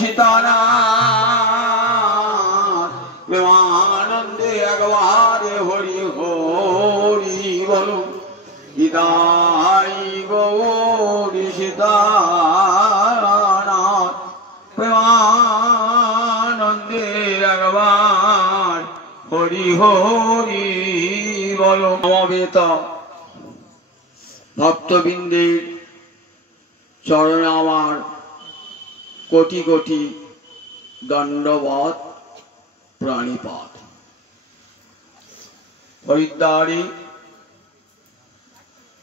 সীতানাথ প্রেমানন্দে একবারে হরি হরি বলো গীতাই গৌরী সীতানাথ প্রেমানন্দে একবার হরি হরি বলো। সমবেত ভক্তবৃন্দের চরণে আমার কোটি কোটি দণ্ডবত প্রাণীপাত। হরিদ্বারে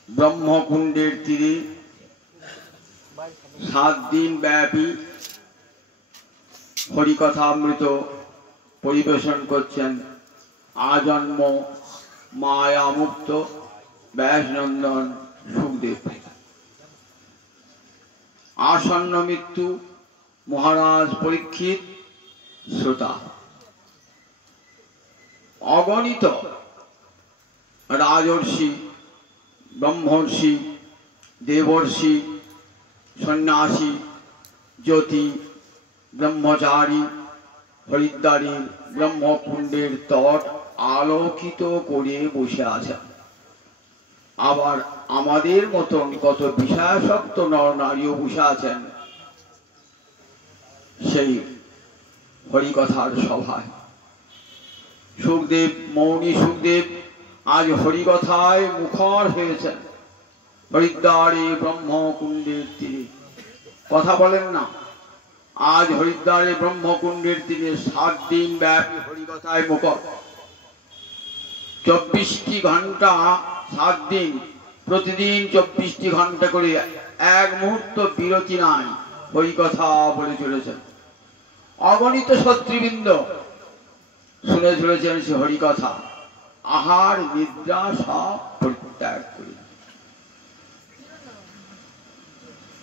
ব্রহ্মকুণ্ডের তীরে 7 দিন ব্যাপী হরিকথামৃত পরিবেশন করছেন আজন্ম মায়া মুক্ত ব্যাসনন্দন সুখদেব। আসন্ন মৃত্যু মহারাজ পরীক্ষিত শ্রোতা, অগণিত রাজর্ষি ব্রহ্মর্ষি দেবর্ষি সন্ন্যাসী জ্যোতি ব্রহ্মচারী হরিদ্বারের ব্রহ্মকুণ্ডের তট আলোকিত করে বসে আছেন। আবার আমাদের মতন কত বিষয়াসক্ত নর নারীও বসে আছেন সেই হরিকথার সভায়। সুখদেব, মৌনী সুখদেব আজ হরিকথায় মুখর হয়েছেন। হরিদ্বারে ব্রহ্মকুণ্ডের তীরে কথা বলেন না, আজ হরিদ্বারে ব্রহ্মকুণ্ডের তীরে 7 দিন ব্যাপী হরিকথায় মুখর। 24টি ঘন্টা 7 দিন, প্রতিদিন 24টি ঘন্টা করে এক মুহূর্ত বিরতি নাই হরিকথা বলে চলেছেন। অগণিত শত্রুবৃন্দ শুনে চলেছেন সে হরিকথা। আহার নিদ্রা সব পরিত্যাগ করে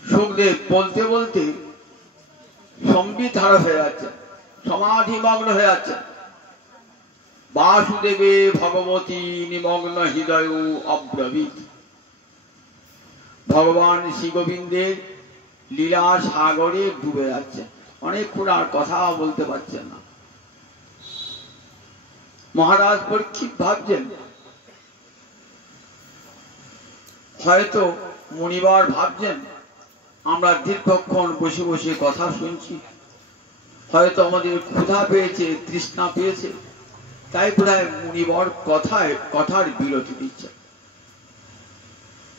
সুখদেব বলতে বলতে সম্বিত হারা হয়ে যাচ্ছে, সমাধি মগ্ন হয়ে যাচ্ছে। বাসুদেবে ভগবতী নিমগ্ন হৃদয় অব্রবীত। ভগবান শ্রী গোবিন্দের লীলা সাগরে ডুবে যাচ্ছে, অনেকক্ষণ আর কথা বলতে পারছেন না। মহারাজ পরীক্ষিত ভাবছেন, হয়তো মুনিবার ভাবছেন আমরা দীর্ঘক্ষণ বসে বসে কথা শুনছি, হয়তো আমাদের ক্ষুধা পেয়েছে, তৃষ্ণা পেয়েছে, তাই বোধহয় মুনিবর কথার বিরতি দিচ্ছে।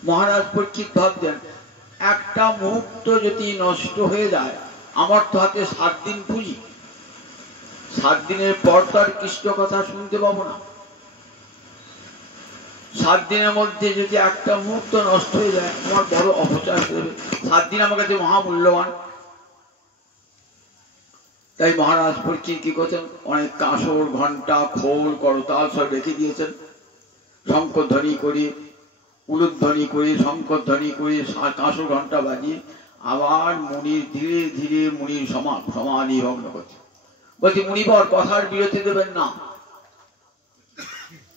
মহারাজ পরীক্ষিত ভাবছেন একটা মুহূর্ত যদি নষ্ট হয়ে যায়, আমার তো হাতে 7 দিন পুঁজি, 7 দিনের পর তো আর কৃষ্ণ কথা শুনতে পাবো না। 7 দিনের মধ্যে যদি একটা মুহূর্ত নষ্ট হয়ে যায় আমার বড় অপচয় হয়ে যাবে। 7 দিন আমার কাছে মহামূল্যবান। তাই মহারাজ পরীক্ষিত কি করছেন, অনেক কাঁসর ঘন্টা খোল করতাল সব রেখে দিয়েছেন। শঙ্করধ্বনি করে, উলুধ্বনি করে, শঙ্করধ্বনি করে, কাঁসর ঘন্টা বাজিয়ে আবার মুনির ধীরে ধীরে মুনির সমাধি ভগ্ন করছে। বলছি মুনিবর কথার বিরতি দেবেন না,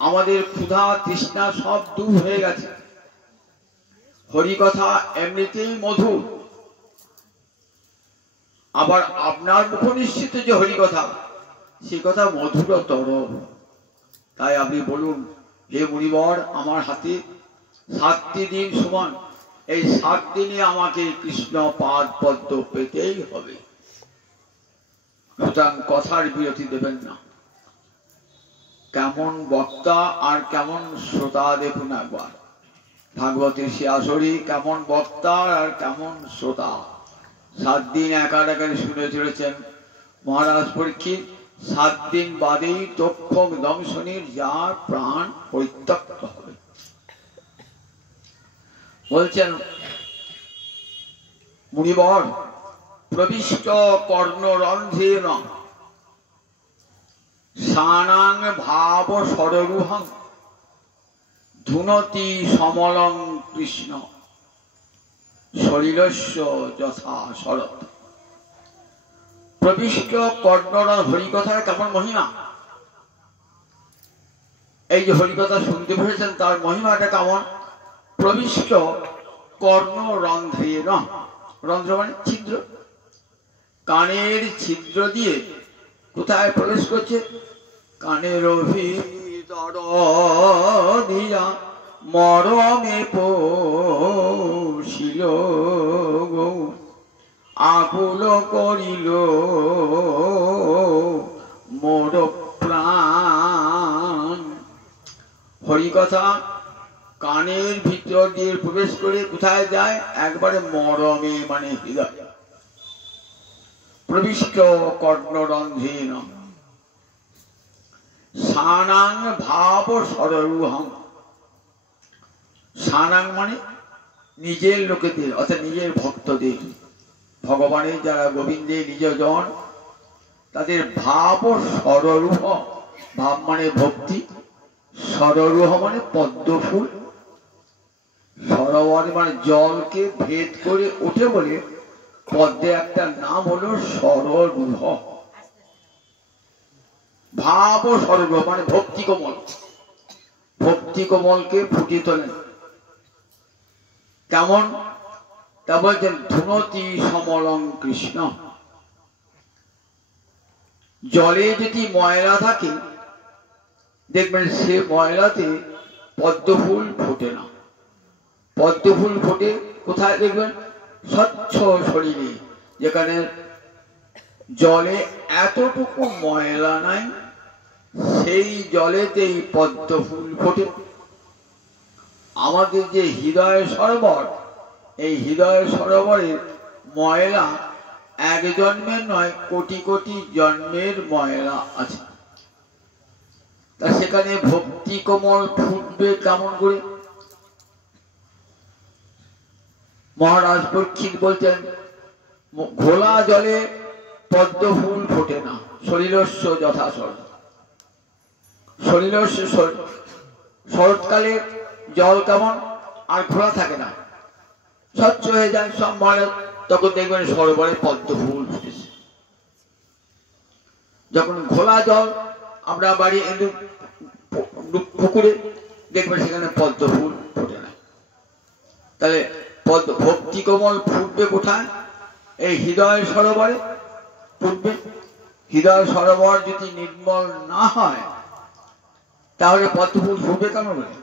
আমাদের ক্ষুধা তৃষ্ণা সব দূর হয়ে গেছে। হরিকথা এমনিতেই মধুর, আবার আপনার মুখ নিশ্চিত যে হরিকথা সে কথা মধুরতর। তাই আপনি বলুন, হে মুনিবর আমার হাতে 7টি দিন সমান, এই 7 দিনে আমাকে কৃষ্ণ পাদ পদ্ম পেতেই হবে, সুতরাং কথার বিরতি দেবেন না। কেমন বক্তা আর কেমন শ্রোতা দেখুন একবার। ভাগবতের সে আসরি কেমন বক্তা আর কেমন শ্রোতা। 7 দিন একাধারে শুনে চলেছেন মহারাজ পরীক্ষিত। 7 দিন বাদেই তক্ষক দংশনীর যার প্রাণ পরিত্যক্ত হবে। বলছেন মুনিবর প্রবিষ্ট কর্ণরন্ধ্রেণ সানাং ভাব সররুহং ধুনতি সমলং কৃষ্ণ শরীরস্য যথা শরৎ। প্রবিষ্ট কর্ণরন্ধ্র হরিকথার কেমন মহিমা। এই যে হরিকথা শুনতে বসেছেন তার মহিমাটা কেমন। প্রবিষ্ট কর্ণরন্ধ্রেণ, রন্ধ্র মানে ছিদ্র, কানের ছিদ্র দিয়ে কোথায় প্রবেশ করছে? কানের ভিতর দিয়া মরমে পশিল গো, আকুল করিল মোর প্রাণ। হরিকথা কানের ভিতর দিয়ে প্রবেশ করে কোথায় যায়? একবারে মরমে, মানে হৃদয়। প্রবিষ্ট কর্ণরন্ধ্রেন সানাং ভাব সররূহং। সানাং মানে নিজের লোকেদের, অর্থাৎ নিজের ভক্তদের, ভগবানের যারা গোবিন্দের নিজজন, তাদের ভাব সররূহ। ভাব মানে ভক্তি, সররূহ মানে পদ্ম ফুল। সরোবর মানে জলকে ভেদ করে ওঠে বলে পদ্মের একটা নাম হলো সররূহ। ভাব সররূহ মানে ভক্তি কোমল, ভক্তি কোমলকে ফুটিয়ে তোলেন। কেমন? তা বলছেন ধুনতি সমলং কৃষ্ণ। জলে যদি ময়লা থাকে দেখবেন সে ময়লাতে পদ্ম ফুল ফোটে না। পদ্ম ফুল ফোটে কোথায়? দেখবেন স্বচ্ছ শরীরে, যেখানে জলে এতটুকু ময়লা নাই, সেই জলেতেই পদ্ম ফুল ফোটে। আমাদের যে হৃদয় সরোবর, এই হৃদয় সরোবরের ময়লা এক জন্মের নয়, কোটি কোটি জন্মের ময়লা আছে। তা সেখানে ভক্তি কোমল ফুটবে কেমন করে? মহারাজ পরীক্ষিত বলছেন ঘোলা জলে পদ্ম ফুল ফোটে না। শরীরস্য যথা শরৎ। শরীরস্য শরৎকালে জল কেমন? আর ঘোলা থাকে না, স্বচ্ছ হয়ে যায় সব ময়লা। তখন দেখবেন সরোবরে পদ্ম ফুল ফুটেছে। যখন ঘোলা জল আমরা বাড়ি পুকুরে দেখবেন সেখানে পদ্ম ফুল ফোটে না। তাহলে ভক্তি কোমল ফুটবে কোথায়? এই হৃদয় সরোবরে ফুটবে। হৃদয় সরোবর যদি নির্মল না হয় তাহলে পদ্ম ফুল ফুটবে কেন বলে?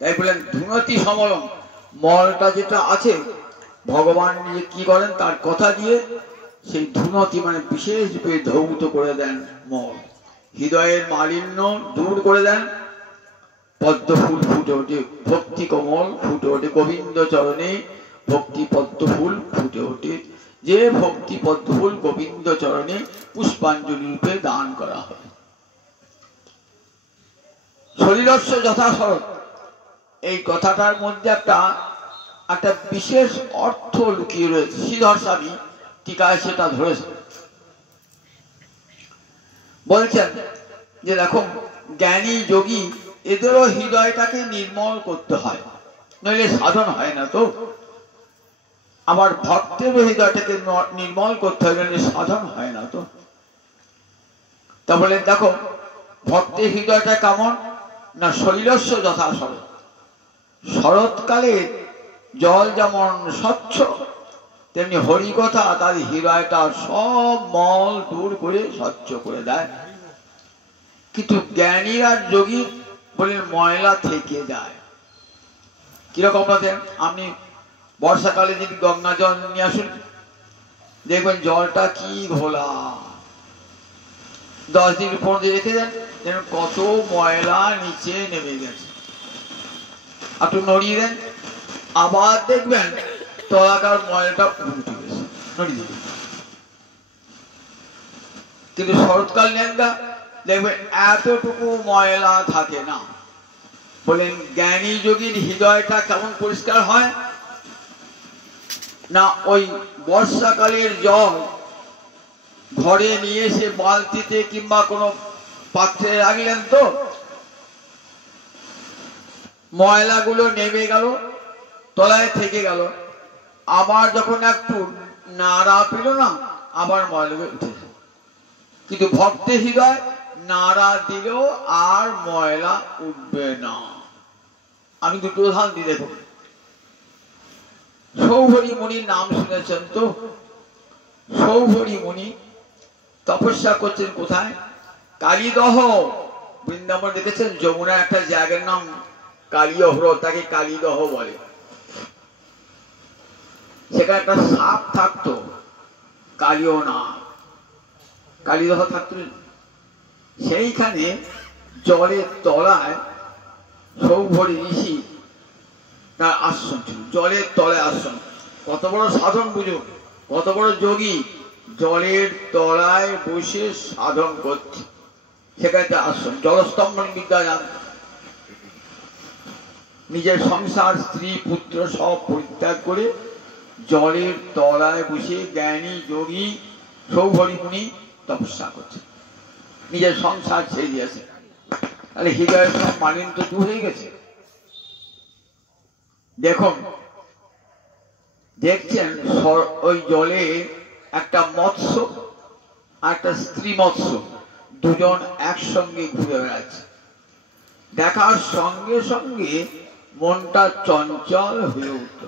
তাই বলেন ধুনতি সমলম। মলটা যেটা আছে ভগবান নিজে কি করেন? তার কথা দিয়ে সেই ধুনতি মানে বিশেষভাবে ধৌত করে দেন মল। হৃদয়ের মালিন্য দূর করে দেন। পদ্ম ফুল ফুটে ওঠে, ভক্তি কমল ফুটে ওঠে গোবিন্দ চরণে। ভক্তি পদ্ম ফুল ফুটে ওঠে, যে ভক্তি পদ্ম ফুল গোবিন্দ চরণে পুষ্পাঞ্জলি রূপে দান করা হয়। শরীরস্য যথা শরৎ, এই কথাটার মধ্যে একটা বিশেষ অর্থ লুকিয়ে রয়েছে। শ্রীধর স্বামী টিকায় সেটা ধরেছে। বলছেন যে দেখো, জ্ঞানী যোগী এদেরও হৃদয়টাকে নির্মল করতে হয়, নইলে সাধন হয় না। তো আবার ভক্তেরও হৃদয়টাকে নির্মল করতে হয়, নইলে সাধন হয় না। তো তা বলে দেখো, ভক্তের হৃদয়টা কেমন না? শরীরস্য যথা শরৎ। শরৎকালে জল যেমন স্বচ্ছ, তেমনি হরিকথা তার হৃদয়টা সব মল দূর করে স্বচ্ছ করে দেয়। কিন্তু জ্ঞানী আর যোগী বলে ময়লা থেকে যায়। কিরকম বলতেন? আপনি বর্ষাকালে যদি গঙ্গা জল নিয়ে আসুন, দেখবেন জলটা কি ঘোলা। 10 দিন 15 দিন রেখে দেন, দেখবেন কত ময়লা নিচে নেমে গেছে। একটু নড়িয়ে দেন, আবার দেখবেন তলাকার ময়লাটা উঠে গেছে, নড়িয়ে দেবেন। কিন্তু শরৎকাল নেন না, দেখবেন এতটুকু ময়লা থাকে না। বলেন জ্ঞানী যোগীর হৃদয়টা কেমন পরিষ্কার হয় না? ওই বর্ষাকালের জল ঘরে নিয়ে এসে বালতিতে কিংবা কোনো পাত্রে রাখলেন, তো ময়লাগুলো নেমে গেল, তলায় থেকে গেল। আবার যখন একটু নাড়া পেল না, আবার ময়লাগুলো উঠেছে। কিন্তু ভক্তের হৃদয় নাড়া দিলেও আর ময়লা উঠবে না। আমি দুটো উদাহরণ দিই, দেখুন। সৌভরী মুনির নাম শুনেছেন তো? সৌভরী মুনি তপস্যা করছেন কোথায়? কালীদহ। বৃন্দাবন দেখেছেন যমুনার একটা জায়গার নাম কালীদহ, তাকে কালীদহ বলে। সেখানে একটা সাপ থাকতো, কালীয় না, কালীদহ থাকতো। সেইখানে জলের তলায় সৌভরী ঋষি তার আশ্রম ছিল, জলের তলায় আশ্রম। কত বড় সাধন বুঝুন, কত বড় যোগী, জলের তলায় বসে সাধন করছে। সেখানে তার আশ্রম। জলস্তম্ভন বিদ্যা জানত। নিজের সংসার, স্ত্রী, পুত্র সব পরিত্যাগ করে জলের তলায় বসে জ্ঞানী যোগী সৌভরী মুনি তপস্যা করছে, নিজের সংসার ছেড়ে দিয়েছে। তাহলে হৃদয়ের সব মালিন্য তো দূর হয়ে গেছে। দেখুন, দেখছেন ওই জলে একটা মৎস্য আর একটা স্ত্রী মৎস্য দুজন একসঙ্গে ঘুরে বেড়াচ্ছে। দেখার সঙ্গে সঙ্গে মনটা চঞ্চল হয়ে উঠল।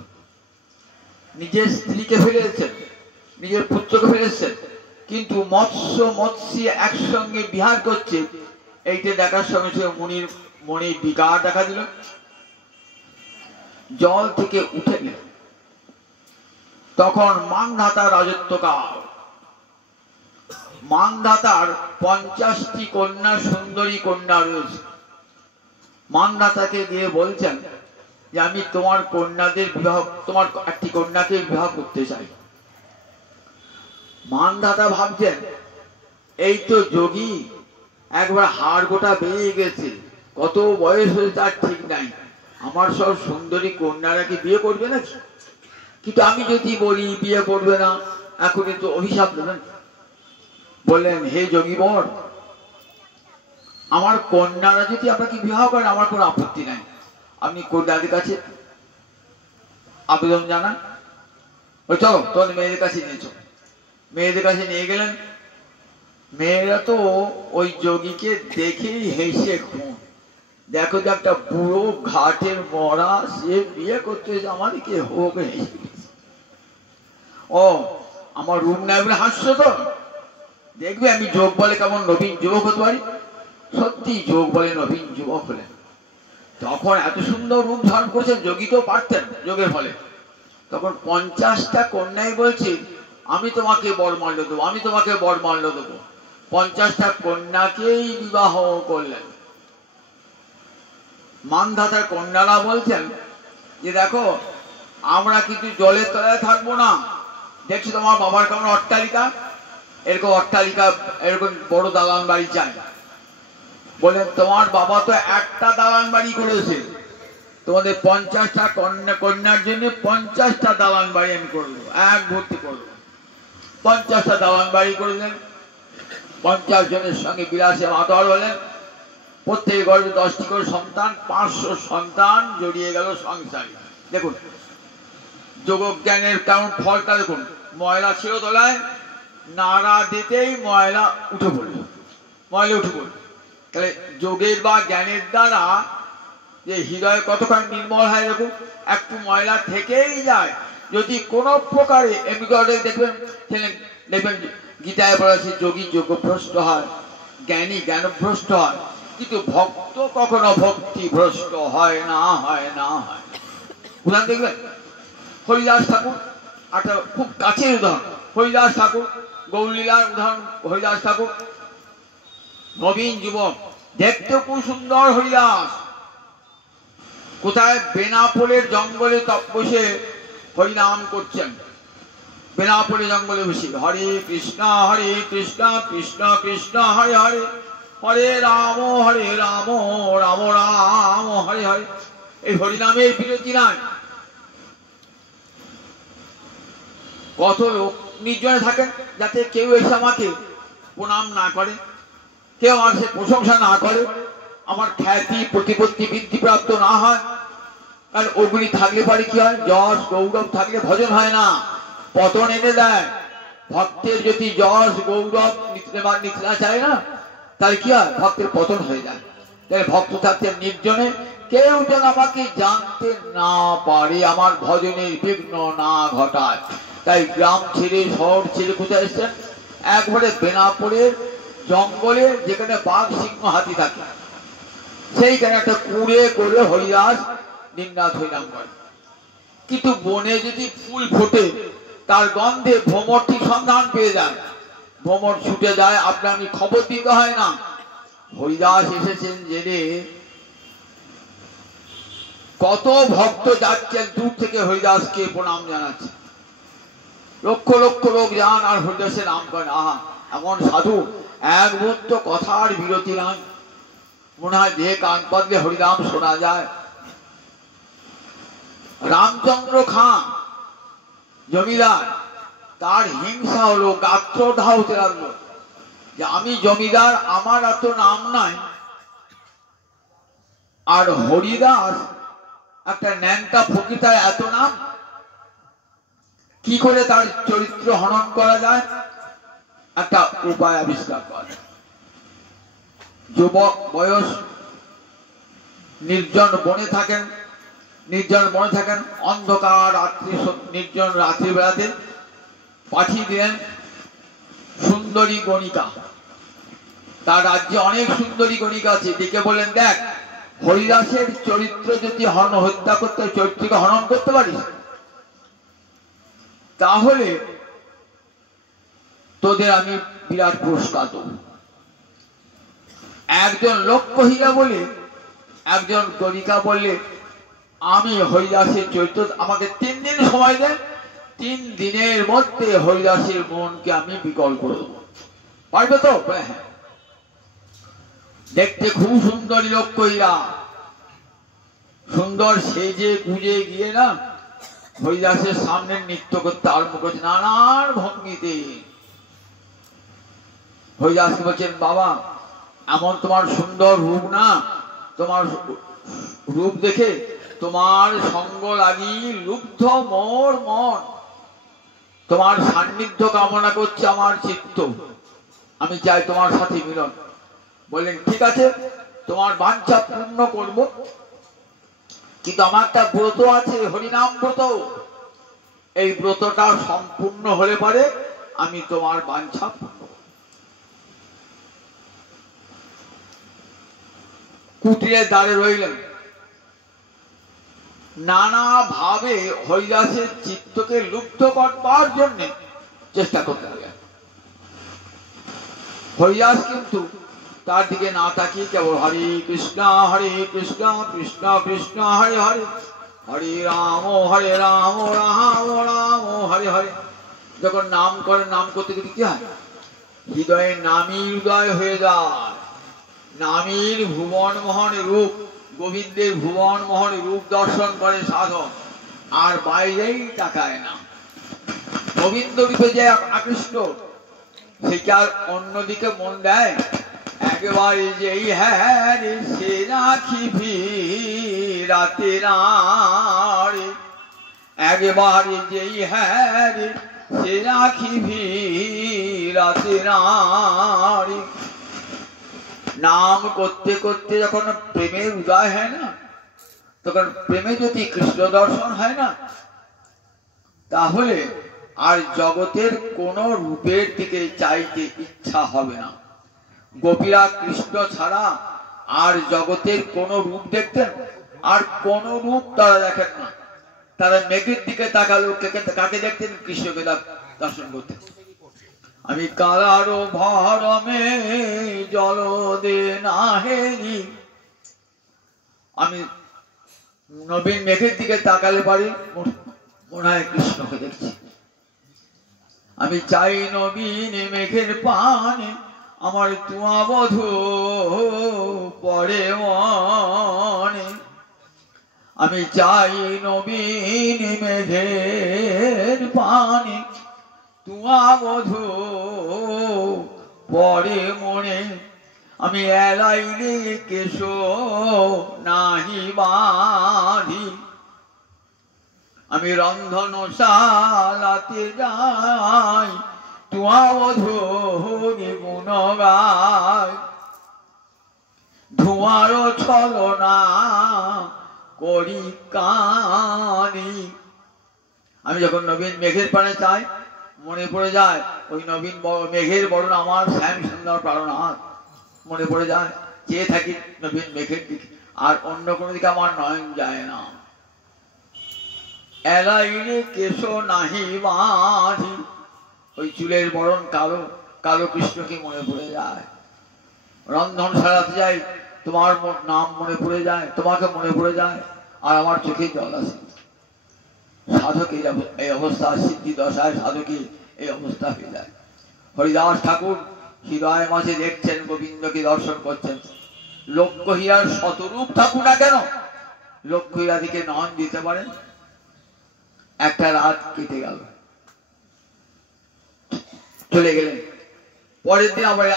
নিজের স্ত্রীকে ফেলেছেন, নিজের পুত্রকে ফেলেছেন, কিন্তু মৎস্যী একসঙ্গে বিহার করছে। এইটা দেখার সঙ্গে সঙ্গে মনির বিকার দেখা দিল। জল থেকে উঠে গেল। তখন মানধাতার রাজত্বকাল। মানধাতার 50টি কন্যা, সুন্দরী কন্যা রয়েছে। মানধাতাকে দিয়ে বলছেন যে আমি তোমার কন্যাদের বিবাহ, তোমার একটি কন্যাকে বিবাহ করতে চাই। মানধাতা ভাবছেন এই তো যোগী, একবার হাড় গোটা বেরিয়ে গেছে, কত বয়স হয়েছে তার ঠিক নাই, আমার সব সুন্দরী কন্যারা কি বিয়ে করবে নাকি? কিন্তু আমি যদি বলি বিয়ে করবে না, এখনই তো অভিশাপ দেবেন। বললেন হে যোগী বর, আমার কন্যারা যদি আপনাকে বিবাহ করেন আমার কোনো আপত্তি নাই, আপনি কন্যাদের কাছে আবেদন জানান। ওই চলো তোমাদের মেয়েদের কাছে নিয়েছ। মেয়েদের কাছে নিয়ে গেলেন। মেয়েরা তো ওই যোগীকে দেখেই হেসে খুন। দেখো যে একটা বুড়ো ঘাটের মরা, সে বিয়ে করতে আমাদেরকে হোক হেসে। ও আমার রূপ নাই বলে হাসছো তো, দেখবে আমি যোগ বলে কেমন নবীন যুবক হতে পারি। সত্যি যোগ বলে নবীন যুবক হলেন। তখন এত সুন্দর রূপ ধারণ করছেন, যোগী তো পারতেন যোগের ফলে। তখন 50টা কন্যাই বলছে আমি তোমাকে বরমাল্য দেবো, আমি তোমাকে বরমাল্য দেবো। 50টা কন্যাকেই বিবাহ করলেন। মানধাতার কন্যারা বলছেন যে দেখো আমরা কিন্তু জলের তলায় থাকবো না, দেখছি তোমার বাবার কেমন অট্টালিকা, এরকম অট্টালিকা, এরকম বড় দালান বাড়ি চাই। বলেন তোমার বাবা তো একটা দালান বাড়ি করেছে, তোমাদের 50টা কন্যার জন্য 50টা দালান বাড়ি আমি করবো, এক ভর্তি করবো। 50টা দালান বাড়ি করলেন। 50 জনের সঙ্গে বিলাসে মাতোয়ার হলেন। প্রত্যেক ঘরে 10টি করে সন্তান, 500 সন্তান জড়িয়ে গেল সংসারে। দেখুন যোগ জ্ঞানের কেমন ফলটা দেখুন। ময়লা ছিল তলায়, নাড়া দিতেই ময়লা উঠে পড়ল, ময়লা উঠে পড়ল। তাহলে যোগের বা জ্ঞানের দ্বারা যে হৃদয় কতখানি নির্মল হয় দেখুন। একটু ময়লা থেকেই যায়। যদি কোনো প্রকারে এমনি দেখবেন দেখবেন গীতায় বলা আছে যোগী যোগভ্রষ্ট হয়, জ্ঞানী জ্ঞানভ্রষ্ট হয়, কিন্তু ভক্ত কখনো ভক্তি ভ্রষ্ট হয় না, হয় না, হয়। উদাহরণ দেখবেন হরিদাস ঠাকুর, একটা খুব কাছের উদাহরণ। হরিদাস ঠাকুর, গৌরলীলার উদাহরণ। হরিদাস ঠাকুর নবীন যুবক, দেখতে খুব সুন্দর হরিদাস। কোথায়? বেনাপোলের জঙ্গলে বসে হরিনাম করছেন। বেনাপোলের জঙ্গলে বসে হরে কৃষ্ণ কৃষ্ণ কৃষ্ণ হরে হরে, হরে রাম রাম রাম হরে হরে। এই হরিনামের বিরতি নাই। কত লোক নির্জনে থাকেন যাতে কেউ এসে আমাকে প্রণাম না করে, কেউ আমার সে প্রশংসা না করে, আমার খ্যাতি প্রতিপত্তি বৃদ্ধি প্রাপ্ত না হয়। কারণ ওগুলি থাকলে পারে কি হয়? যশ গৌরব থাকলে ভজন হয় না, পতন এনে দেয়। ভক্তের যদি যশ গৌরব নিতে না চায় না, তাহলে কি হয়? ভক্তের পতন হয়ে যায়। তাহলে ভক্ত থাকতে নির্জনে, কেউ যেন আমাকে জানতে না পারে, আমার ভজনের বিঘ্ন না ঘটায়। তাই গ্রাম ছেড়ে শহর ছেড়ে কোথায় এসছেন? একবারে বেনাপোলের জঙ্গলে, যেখানে বাঘ সিংহ হাতি থাকে, সেইখানে একটা কুড়ে করে হরিদাস দিনরাত হরিনাম করে। কিন্তু বনে যদি ফুল ফোটে, তার গন্ধে ভ্রমর ঠিক সন্ধান পেয়ে যায়, ভ্রমর ছুটে যায়, আপনার খবর দিতে হয় না। হরিদাস এসেছেন জেনে কত ভক্ত যাচ্ছেন দূর থেকে হরিদাসকে প্রণাম জানাচ্ছে। লক্ষ লক্ষ লোক যান আর হরিদাসের নাম করেন। আহা, এমন সাধু, এক মুহূর্ত কথার বিরতি নাই, মনে হয় যে কান পাতলে হরিনাম শোনা যায়। রামচন্দ্র খাঁ জমিদার, তার হিংসা হলো, গাত্রদাহ হতে লাগলো যে আমি জমিদার, আমার এত নাম নাই, আর হরিদাস একটা ন্যাংটা ফকিতায় এত নাম, কি করে তার চরিত্র হনন করা যায়? একটা উপায় আবিষ্কার করে। যুবক বয়স, নির্জন বনে থাকেন, অন্ধকার রাত্রি, নির্জন রাত্রি বেড়াতে পাঠিয়ে দিলেন সুন্দরী গণিকা। তার রাজ্যে অনেক সুন্দরী গণিকা আছে, ডেকে বলেন, দেখ, হরিদাসের চরিত্র যদি হত্যা করতে, চরিত্রকে হনন করতে পারিস, তাহলে তোদের আমি বিরাট পুরস্কার দেব। একজন লক্ষ্যহীরা বলে, একজন গণিকা বললে, আমি হরিদাসের চরিত্র, আমাকে 3 দিন সময় দেন, 3 দিনের মধ্যে হরিদাসের মনকে আমি বিকল করে দেবো। পারবে তো? হ্যাঁ। দেখতে খুব সুন্দরী লক্ষ্যহীরা, সুন্দর সেজে গুজে গিয়ে না হরিদাসের সামনে নৃত্য করতে আরম্ভ করছে নানান ভঙ্গিতে। হরিদাসকে বলছেন, বাবা, এমন তোমার সুন্দর রূপ না, তোমার রূপ দেখে তোমার সঙ্গ লাগি লুব্ধ মোর মন, তোমার সান্নিধ্য কামনা করছে আমার চিত্ত, আমি চাই তোমার সাথে মিলন। বললেন, ঠিক আছে, তোমার বাঞ্ছা পূর্ণ করব, কিন্তু আমার একটা ব্রত আছে, হরিনাম ব্রত, এই ব্রতটা সম্পূর্ণ হলে পরে আমি তোমার বাঞ্ছা পূর্ণ। কুটিরের দ্বারে রইলেন, নানা ভাবে হরিদাসের চিত্তকে লুব্ধ করবার জন্য চেষ্টা করতে হবে। হরিদাস কিন্তু তার দিকে না তাকিয়ে কেবল হরে কৃষ্ণ কৃষ্ণ কৃষ্ণ হরে হরে, হরে রাম রাম রাম হরে হরে। যখন নাম করে, নাম করতে গেলে কি হয়? হৃদয়ে নামী হৃদয় হয়ে যায়। নামীর ভুবন মোহন রূপ, গোবিন্দের ভুবন মোহন রূপ দর্শন করে সাধক, আর বাইরেই তাকায় না। গোবিন্দ রূপে যে আকৃষ্ট, সেটা অন্যদিকে মন দেয়। একেবারে যেই হ্যাঁ সে রাখিবি রাতে রে, একেবারে যেই হ্যাঁ সে রাখিবি রাতে রে। নাম করতে করতে যখন প্রেমের উদয় হয় না, তখন প্রেমে যদি কৃষ্ণ দর্শন হয় না, তাহলে আর জগতের কোন রূপের দিকে চাইতে ইচ্ছা হবে না। গোপীরা কৃষ্ণ ছাড়া আর জগতের কোন রূপ দেখতেন, আর কোন রূপ তারা দেখেন না। তারা মেঘের দিকে তাকালো, কাকে দেখতেন? কৃষ্ণকে দর্শন করতেন। আমি কালার ভরমে জল দে নাহেরি, আমি নবীন মেঘের দিকে তাকালে পারি মনে হয় কৃষ্ণকে দেখছি। আমি চাই নবীন মেঘের পানে আমার তুয়া বধূ পরে মনে, আমি চাই নবীন মেঘের পানে তুয়া বধূ পরে মনে। আমি এলাইলে কেশ নাহি বাঁধি, আমি রন্ধনশালাতে যাই তুয়া বধূর গুণ গাই। ধোঁয়ার ছলনা করি কানি, আমি যখন নবীন মেঘের পানে চাই মনে পড়ে যায় ওই নবীন মেঘের বরণ আমার শ্যাম সুন্দর প্রাণনাথ, মনে পড়ে যায়, চেয়ে থাকি নবীন মেঘের দিকে, আর অন্য কোনো দিকে আমার নয়ন যায় না। এলাইনে কেশো নাহি মাঝি, ওই চুলের বরণ কালো, কালো কৃষ্ণকে মনে পড়ে যায়। রন্ধন সারাতে যাই তোমার নাম মনে পড়ে যায়, তোমাকে মনে পড়ে যায়, আর আমার চোখে জল আসে। সাধকের এই অবস্থা, সিদ্ধি দশায় সাধকের এই অবস্থা হয়ে যায়। হরিদাস ঠাকুর হৃদয় মাঝে দেখছেন, গোবিন্দকে দর্শন করছেন। লক্ষ্য হীরার শতরূপ থাকুক না কেন, লক্ষ্য হীরা দিকে নয়ন দিতে পারেন। একটা রাত কেটে গেল, চলে গেলেন। পরের দিন আবার,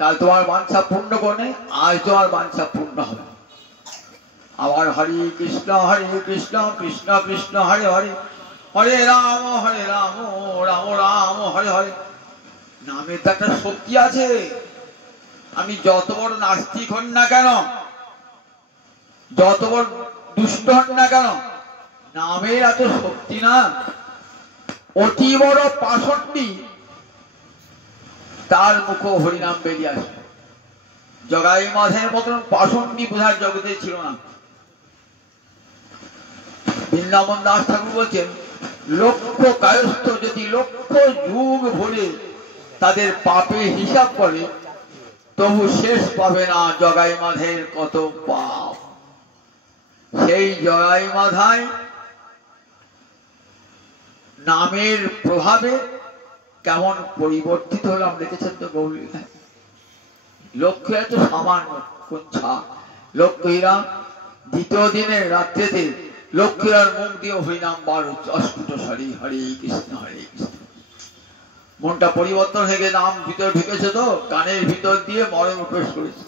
কাল তোমার বাঞ্ছা পূর্ণ করে, আজ তোমার বাঞ্ছা পূর্ণ হবে। আবার হরে কৃষ্ণ কৃষ্ণ কৃষ্ণ হরে হরে, হরে রাম রাম রাম হরে হরে। নামের তো একটা শক্তি আছে। আমি যত বড় নাস্তিক হন না কেন, যত বড় দুষ্ট হন না কেন, নামের এত শক্তি না। অতি বড় পাষণ্ডী, তার মুখ হরিনাম বেরিয়ে আসে। জগাই মাধের মতন পাষণ্ডী বোঝার জগতে ছিল না। বৃন্দাবন দাস ঠাকুর বলছেন, লক্ষ কায়স্থ যদি লক্ষ যুগ ভরে তাদের পাপে হিসাব করে, তবু শেষ পাবে না জগাই মাধের কত পাপ। সেই জগাই মাধায় নামের প্রভাবে কেমন পরিবর্তিত হলাম দেখেছেন তো গৌরী। লক্ষ্য এত সামান্য কুঞ্ছা। লক্ষ্য হীরা দ্বিতীয় দিনের রাত্রেতে লক্ষ্য হীরার মুখ দিয়ে হরিনাম বার হচ্ছে, অস্ফুট হরে হরে কৃষ্ণ হরে কৃষ্ণ। মনটা পরিবর্তন হয়ে গেছে, নাম ভিতরে ঢুকেছে তো, কানের ভিতর দিয়ে মরণ প্রবেশ করেছে।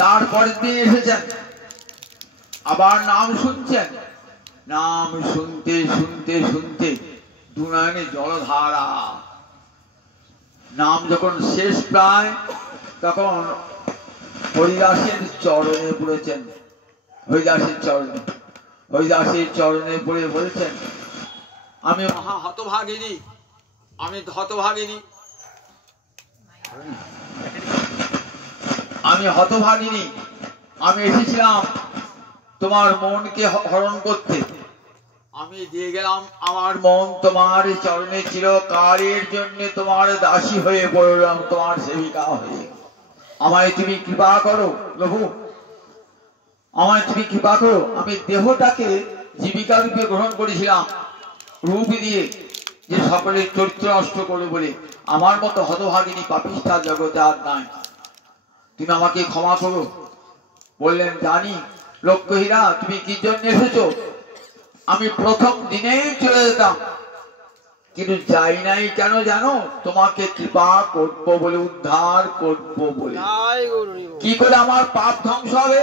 তারপরের দিন এসেছেন, আবার নাম শুনছেন। নাম শুনতে শুনতে শুনতে দুনয়নে জলধারা। নাম যখন শেষ প্রায়, তখন হরিদাসের চরণে পড়েছেন। হরিদাসের চরণে, হরিদাসের চরণে পড়ে বলেছেন, আমি মহা হতভাগিনী, আমি হতভাগিনী, আমি হতভাগিনী। আমি এসেছিলাম তোমার মনকে হরণ করতে। আমি দিয়ে গেলাম আমার মন, তোমার চরণে ছিল। কালের জন্য তোমার দাসী হয়ে পড়লাম, তোমার সেবিকা হয়ে। আমায় তুমি কৃপা করো প্রভু, আমায় তুমি কৃপা করো। আমি দেহটাকে জীবিকা রূপে গ্রহণ করেছিলাম, রূপ দিয়ে, যে সকলের চরিত্র নষ্ট করে বলে। আমার মতো হতভাগিনী পাপিষ্ঠা জগতে আর নাই, তুমি আমাকে ক্ষমা করো। বললেন, জানি লক্ষ্য হীরা তুমি কি জন্য এসেছো। আমি প্রথম দিনেই চলে যেতাম, কিন্তু যাই নাই কেন জানো, তোমাকে কৃপা করবো বলে, উদ্ধার করবো বলে। কি করে আমার পাপ ধ্বংস হবে?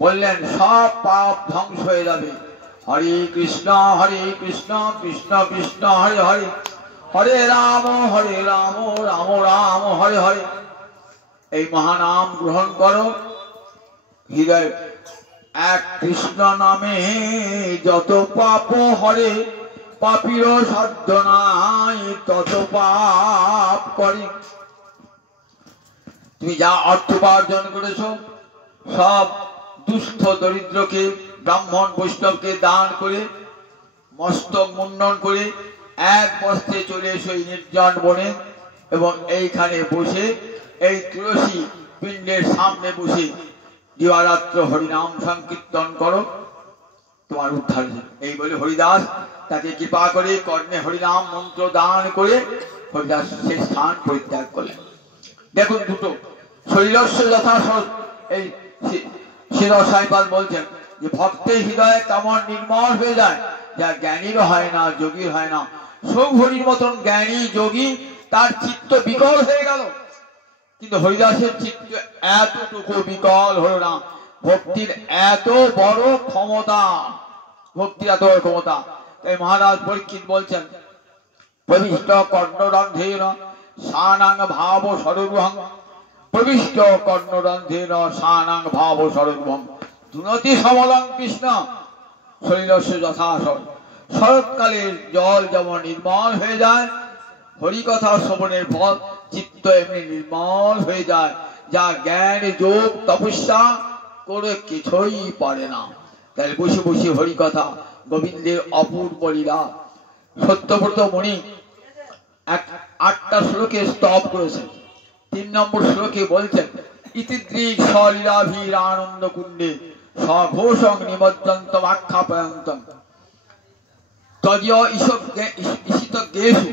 বললেন, সব পাপ ধ্বংস হয়ে যাবে। হরে কৃষ্ণ কৃষ্ণ কৃষ্ণ হরে হরে, হরে রাম রাম রাম হরে হরে। এই মহানাম গ্রহণ করো। হৃদয় এক কৃষ্ণ নামে যত পাপ হরে, পাপীর সাধ্য নাই তত পাপ করে। তুমি যা অর্থ উপার্জন করেছ, সব দুস্থ দরিদ্রকে, ব্রাহ্মণ বৈষ্ণবকে দান করে, মস্তক মুন্ডন করে এক বস্ত্রে চলে এসো এই নির্জন বনে, এবং এইখানে বসে এই তুলসী পিণ্ডের সামনে বসে দিবারাত্র হরিনাম সংকীর্তন করো, তোমার উদ্ধার। এই বলে হরিদাস তাকে কৃপা করে কর্ণে হরিনাম মন্ত্র দান করে হরিদাস সেই স্থান পরিত্যাগ করলেন। দেখুন দুটো শরীরস্য যথাসৎ। এই শিরসাইপাল বলছেন যে ভক্তের হৃদয়ে কেমন নির্মল হয়ে যায়, যা জ্ঞানীরও হয় না, যোগীর হয় না। সৌহরির মতন জ্ঞানী যোগী, তার চিত্ত বিকল হয়ে গেল, কিন্তু হরিদাসের চিত্ত এতটুকু বিকল হলো না। ভক্তির এত বড় ক্ষমতা, ভক্তির এত বড় ক্ষমতা। এই মহারাজ পরীক্ষিত বলছেন, প্রবিষ্ট কর্ণরন্ধ্রেণ সানাং ভাব স্বরূপং, প্রবিষ্ট কর্ণরন্ধ্রেণ সানাং ভাব স্বরূপং। ধুনতি সমলং কৃষ্ণ শরীরস্য যথাসন। শরৎকালের জল যেমন নির্মল হয়ে যায়, হরিকথা শ্রবণের ফল চিত্ত এমনি নির্মল হয়ে যায়, যা জ্ঞান যোগ তপস্যা করে কিছুই পারে না। তাই বসে বসে হরিকথা গোবিন্দের অপূর্ব লীলা। সত্যব্রত মুনি 8টা শ্লোকে স্তব করেছেন। 3 নম্বর শ্লোকে বলছেন ইতিদৃক সলীলাভীর আনন্দ কুণ্ডে সঘোষং নিমজ্জন্ত আখ্যাপয়ন্তম তদীয় ঈশিত গেষু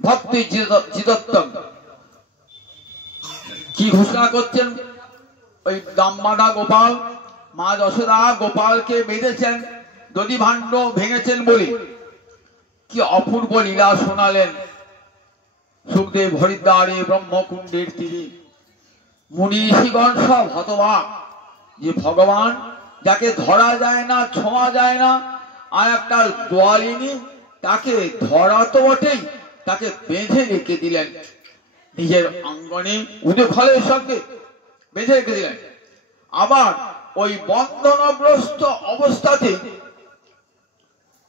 ভক্তি জিদত্তম। কি ঘোষণা করছেন? ওই দাম্মাদা গোপাল, মা যশোদা গোপালকে বেঁধেছেন, দধি ভাণ্ড ভেঙেছেন বলে কি অপূর্ব লীলা শোনালেন সুখদেব হরিদ্বারে ব্রহ্মকুণ্ডের তীরে। মুনি ঋষিগণ সব হতবাক যে ভগবান যাকে ধরা যায় না, ছোঁয়া যায় না, আর একটা দোয়ালিনী তাকে ধরা তো বটেই, তাকে বেঁধে রেখে দিলেন নিজের অঙ্গনে, উদখলের সঙ্গে বেঁধে রেখে দিলেন। আবার ওই বন্ধনগ্রস্ত অবস্থাতে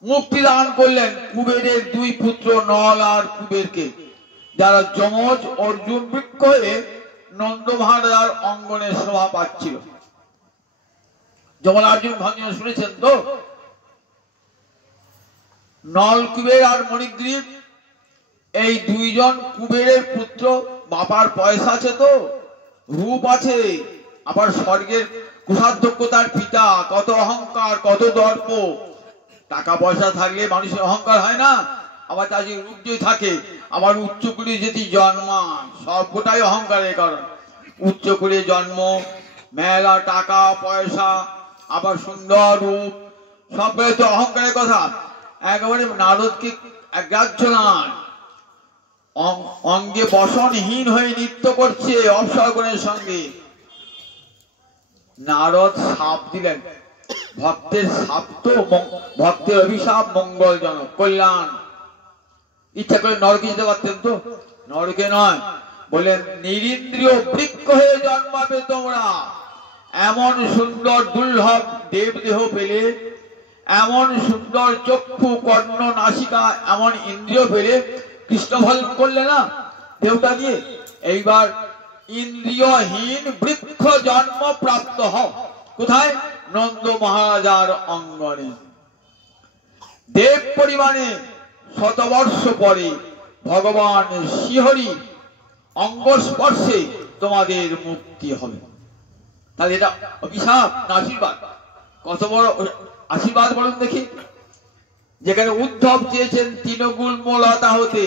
মুক্তি দান করলেন কুবেরের 2 পুত্র নল আর কুবেরকে, যারা যমজ অর্জুন বৃক্ষ হয়ে নন্দ মহারাজার অঙ্গনে শোভা পাচ্ছিল। যমলার্জুন ভঞ্জন শুনেছেন তো? নল কুবের আর মণিগ্রীব এই 2 জন কুবেরের পুত্র। বাবার পয়সা আছে তো, রূপ আছে, আবার স্বর্গের কুশাধ্যক্ষতার পিতা, কত অহংকার, কত দর্প। টাকা পয়সা থাকলে মানুষের অহংকার হয় না? আবার তার যে রূপ যদি থাকে, আবার উচ্চ কুলে যদি জন্মা, সবটাই অহংকারের কারণ। উচ্চ কুলে জন্ম, মেলা টাকা পয়সা, আবার সুন্দর রূপ, সবগুলো তো অহংকারের কথা। একেবারে নারদকে গ্রাহ্য নয়, অঙ্গে বসনহীন হয়ে নৃত্য করছে অপসরগণের সঙ্গে। নারদ শাপ দিলেন, ভক্তের শাপ তো, ভক্তের অভিশাপ মঙ্গলজনক, কল্যাণ। ইচ্ছা করে নরকে যেতে পারতেন তো, নরকে নয়, বলেন নিরিন্দ্রিয় বৃক্ষ হয়ে জন্মাবে তোমরা। এমন সুন্দর দুর্লভ দেবদেহ পেলে, এমন সুন্দর চক্ষু কর্ণ নাসিকা, এমন ইন্দ্রিয় পেলে কৃষ্ণ ভজন করলে না দেহটা দিয়ে। এইবার ইন্দ্রিয়হীন বৃক্ষ জন্ম প্রাপ্ত হও। কোথায়? নন্দ মহারাজার অঙ্গনে। দেব পরিমাণে শতবর্ষ পরে ভগবান শ্রীহরি অঙ্গস্পর্শে তোমাদের মুক্তি হবে। তাহলে এটা অভিশাপ না আশীর্বাদ? কত বড় আশীর্বাদ বলুন দেখি। যেখানে উদ্ধব চেয়েছেন তৃণগুল্মলতা হতে,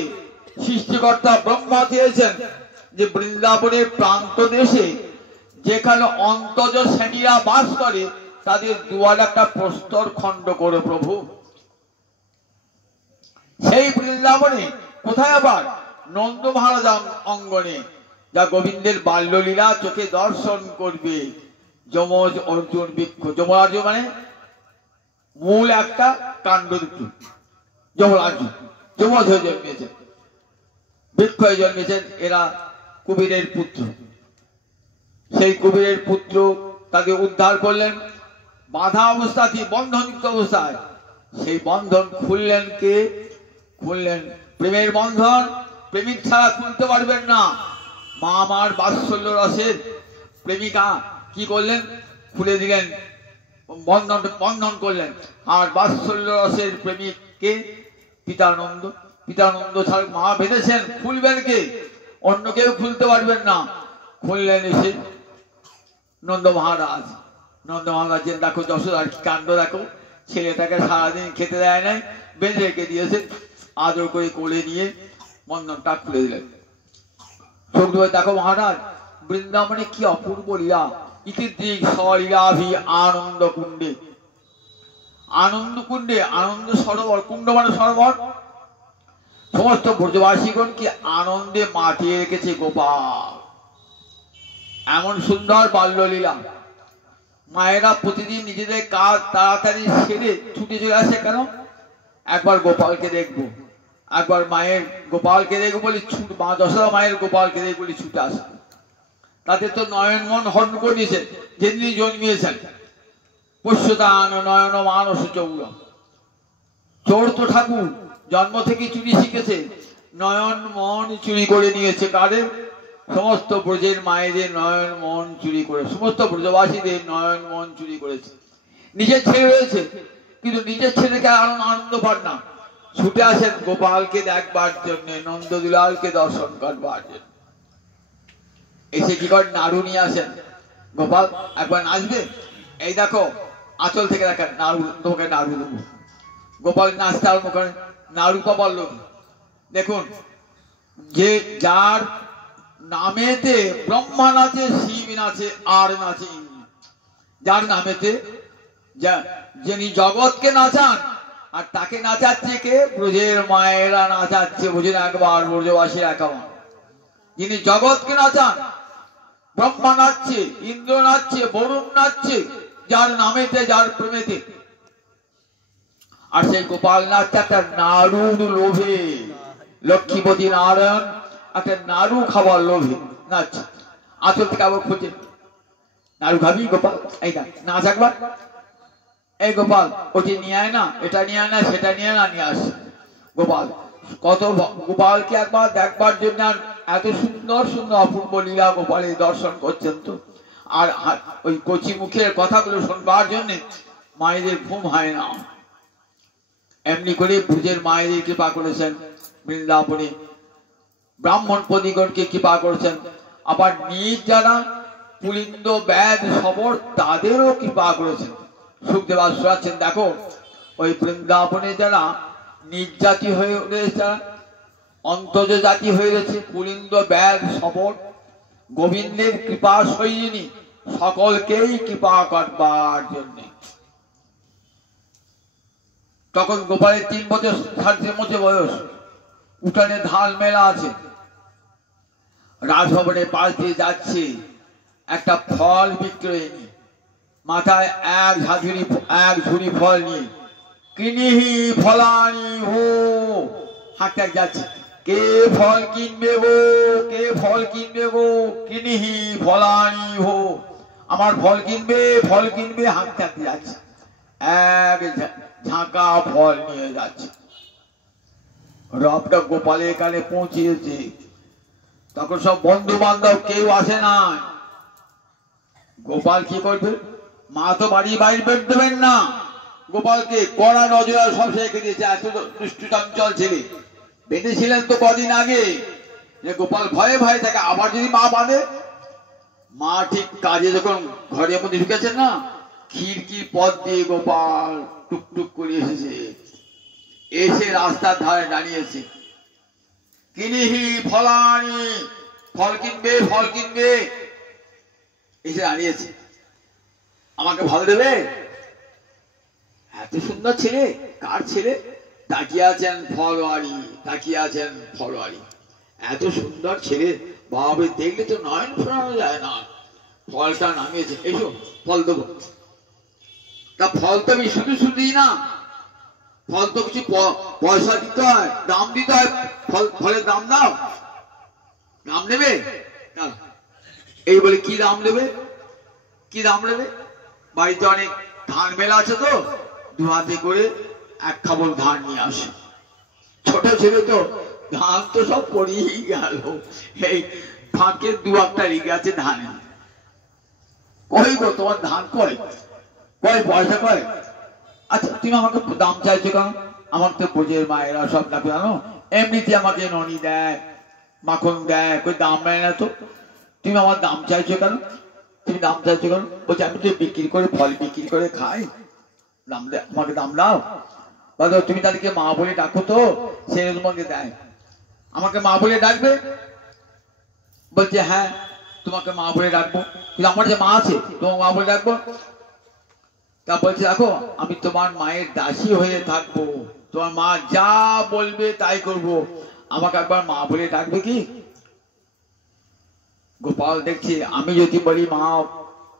সৃষ্টিকর্তা ব্রহ্মা চেয়েছেন যে বৃন্দাবনের প্রান্ত দেশে যেখানে অন্তজ শ্রেণীরা বাস করে তাদের দুয়ার একটা প্রস্তর খণ্ড করে প্রভু। সেই বৃন্দাবনে কোথায়? আবার নন্দ মহারাজ অঙ্গনে, যা গোবিন্দের বাল্যলীলা চোখে দর্শন করবে। যমজ অর্জুন বৃক্ষ, যমরাজ মানে মূল একটা, কাণ্ড দুটো। যমরাজ যমজ হয়ে জন্মেছেন, বৃক্ষ হয়ে জন্মেছেন, এরা কুবেরের পুত্র। সেই কুবেরের পুত্র তাকে উদ্ধার করলেন বাধা অবস্থাতে, বন্ধনযুক্ত অবস্থায়। সেই বন্ধন খুললেন কে? খুললেন প্রেমের বন্ধন। প্রেমিক ছাড়া খুলতে পারবেন না। মা আমার বাৎসল্য রসের প্রেমিকা কি করলেন? খুলে দিলেন, বন্ধন করলেন। আর বাৎসল্য রসের প্রেমিককে পিতানন্দ। পিতানন্দ ছাড়া মা বেঁধেছেন, খুলবেন কে? অন্য কেউ খুলতে পারবেন না। খুললেন এসে নন্দ মহারাজ। নন্দ মহারাজ দেখো যশোদার কি কাণ্ড দেখো, ছেলেটাকে সারাদিন খেতে দেয় নাই, বেঁধে রেখে দিয়েছে। আদর করে কোলে নিয়ে বন্ধনটা খুলে দিলেন। দেখো মহারাজ, বৃন্দাবনে কি অপূর্ব লীলা। ইতিদৃক সলীলাভি আনন্দ কুণ্ডে। আনন্দ কুণ্ডে, আনন্দ সরোবর, কুণ্ড মানে সরোবর। সমস্ত ব্রজবাসীগণ কি আনন্দে মাতিয়ে রেখেছে গোপাল। এমন সুন্দর বাল্যলীলা। মায়েরা প্রতিদিন নিজেদের কাজ তাড়াতাড়ি সেরে ছুটে চলে আসে কেন? একবার গোপালকে দেখবো, একবার মায়ের গোপালকে দেখবো বলে ছুট, মা যশোদা মায়ের গোপালকে দেখবো বলে ছুটে আসে। তাদের তো নয়ন মন হরণ করে নিয়েছেন যেদিনই জন্মিয়েছেন। পশ্যতাং নয়ন মানস চৌর। চোর তো ঠাকুর জন্ম থেকে চুরি শিখেছে, নয়ন মন চুরি করে নিয়েছে কাদের? সমস্ত ব্রজের মায়েদের নয়ন মন চুরি করে, সমস্ত ব্রজবাসীদের নয়ন মন চুরি করেছে। নিজের ছেলে রয়েছে কিন্তু নিজের ছেলেকে আনন্দ পান না, ছুটে আসেন গোপালকে দেখবার জন্য, নন্দদুলালকে দর্শন করবার জন্য। এসে কি করেন, নাড়ু নিয়ে আসেন। গোপাল একবার নাচবে, এই দেখো আঁচল থেকে দেখেন নাড়ু, তোমাকে নাড়ু দেবো। গোপাল নাচতে আরম্ভ করেন, নাড়ু পাবার লোক। দেখুন, যে যার নামেতে ব্রহ্মা নাচে, শিব নাচে, আর নাচে ইন্দ্র। যার নামেতে যিনি জগৎকে নাচান, আর তাকে নাচাচ্ছে কে? ব্রজের মায়েরা নাচাচ্ছে। বুঝুন একবার, ব্রজবাসী একাবার। যিনি জগৎকে নাচান, ব্রহ্মা নাচছে, ইন্দ্র নাচছে, বরুণ নাচছে, যার নামেতে, যার প্রেমেতে। আর সেই গোপাল নাচছে একটা নাড়ুর লোভে। লক্ষ্মীপতি নারায়ণ একটা নাড়ু খাবার লোভে নাচছে। আঁচল থেকে আবার খুঁজে, নাড়ু খাবি গোপাল? এই না, নাচ একবার। এই গোপাল ওটি নিয়ে আয় না, এটা নিয়ে আয় না, সেটা নিয়ে না, নিয়ে আসে গোপাল। কত গোপালকে একবার দেখবার জন্য, এত সুন্দর সুন্দর অপূর্ব লীলা গোপালের দর্শন করছেন তো। আর ওই কচি মুখের কথাগুলো শুনবার জন্য মায়েদের ঘুম হয় না। এমনি করে ব্রজের মায়েদের কৃপা করেছেন বৃন্দাবনে, ব্রাহ্মণ পদিগণকে কৃপা করেছেন। আবার নিজ যারা পুলিন্দ ব্যাধ সবর, তাদেরও কৃপা করেছেন। সুখদেব শোনাচ্ছেন, দেখো ওই বৃন্দাবনে যারা নিজ জাতি হয়ে রয়েছে, অন্তজ জাতি হয়ে রয়েছে, পুলিন্দ ব্যাধ সবর, গোবিন্দের কৃপা সৈনী সকলকেই কৃপা করবার জন্য। তখন গোপালের 3 বছর 3.5 বয়স। উঠানে ধান মেলা আছে, রাজভবনের পাশ দিয়ে যাচ্ছে একটা ফল বিক্রয়ী, মাথায় এক ঝুড়ি ফল নিয়ে, কিনিহি ফলানি হো, হাঁটতে যাচ্ছে। কে ফল কিনবে গো, কে ফল কিনবে গো, কিনিহি ফলানি হো, আমার ফল কিনবে, ফল কিনবে, হাঁটতে হাঁটতে যাচ্ছে। এক ঝাঁকা ফল নিয়ে যাচ্ছে। রবটা গোপালের কানে পৌঁছিয়েছে। তখন সব বন্ধু বান্ধব কেউ আসে না। গোপাল কি করবে? মা তো বাড়ি বাইরে বের দেবেন না। গোপালকে কড়া নজরে সব রেখে দিয়েছে। এত দুষ্টু চঞ্চল ছেলে, বেঁধেছিলেন তো কদিন আগে, যে গোপাল ভয়ে ভয়ে থাকে, আবার যদি মা বাঁধে। মা ঠিক কাজে যখন ঘরের মধ্যে ঢুকেছেন না, খিড়কির পথ দিয়ে গোপাল টুকটুক করে এসেছে, এসে রাস্তার ধারে দাঁড়িয়েছে। কিনিহি ফলানি, ফল কিনবে, ফল কিনবে, এসে দাঁড়িয়েছে। আমাকে ফল দেবে? এত সুন্দর ছেলে, কার ছেলে? তাকিয়ে আছেন ফলওয়ারি, তাকিয়ে আছেন ফলওয়ারি। এত সুন্দর ছেলে, বাবা দেখলে তো নয়ন ফোরানো যায় না। ফলটা নামিয়েছে, এসো ফল দেবো। তা ফল তো আমি শুধু শুধুই না, ফল তো কিছু পয়সা দিতে হয়, দাম দিতে হয়। ফলের দাম দাও, দাম নেবে? এই বলে কি দাম দেবে, কি দাম নেবে? বাড়িতে অনেক ধান মেলা আছে তো, 2 হাতে করে 1 খাবল ধান নিয়ে আসে। ছোট ছেলে তো, ধান তো সব পড়েই গেল, এই ফাঁকে 2-1টা লেগে আছে ধানে। কই গো তোমার ধান কই, কয় পয়সা কয়? আচ্ছা তুমি আমাকে দাম চাইছো কেন? আমার তো ব্রজের মায়েরা সব না জানো, এমনিতে আমাকে ননি দেয়, মাখন দেয়, কই দাম নেয় না তো। তুমি আমার দাম চাইছো কেন? তুমি দাম চাইছো কেন? বলছে আমি তো বিক্রি করে, ফল বিক্রি করে খাই, দাম দে, আমাকে দাম দাও। বলো তুমি তাদেরকে মা বলে ডাকো তো, সে তোমাকে দেয়। আমাকে মা বলে ডাকবে? বলছে হ্যাঁ তোমাকে মা বলে ডাকবো, কিন্তু আমার যে মা আছে তোমার মা বলে ডাকবো? তা বলছে দেখো আমি তোমার মায়ের দাসী হয়ে থাকবো, তোমার মা যা বলবে তাই করবো, আমাকে একবার মা বলে ডাকবে কি? গোপাল দেখছে আমি যদি বলি মা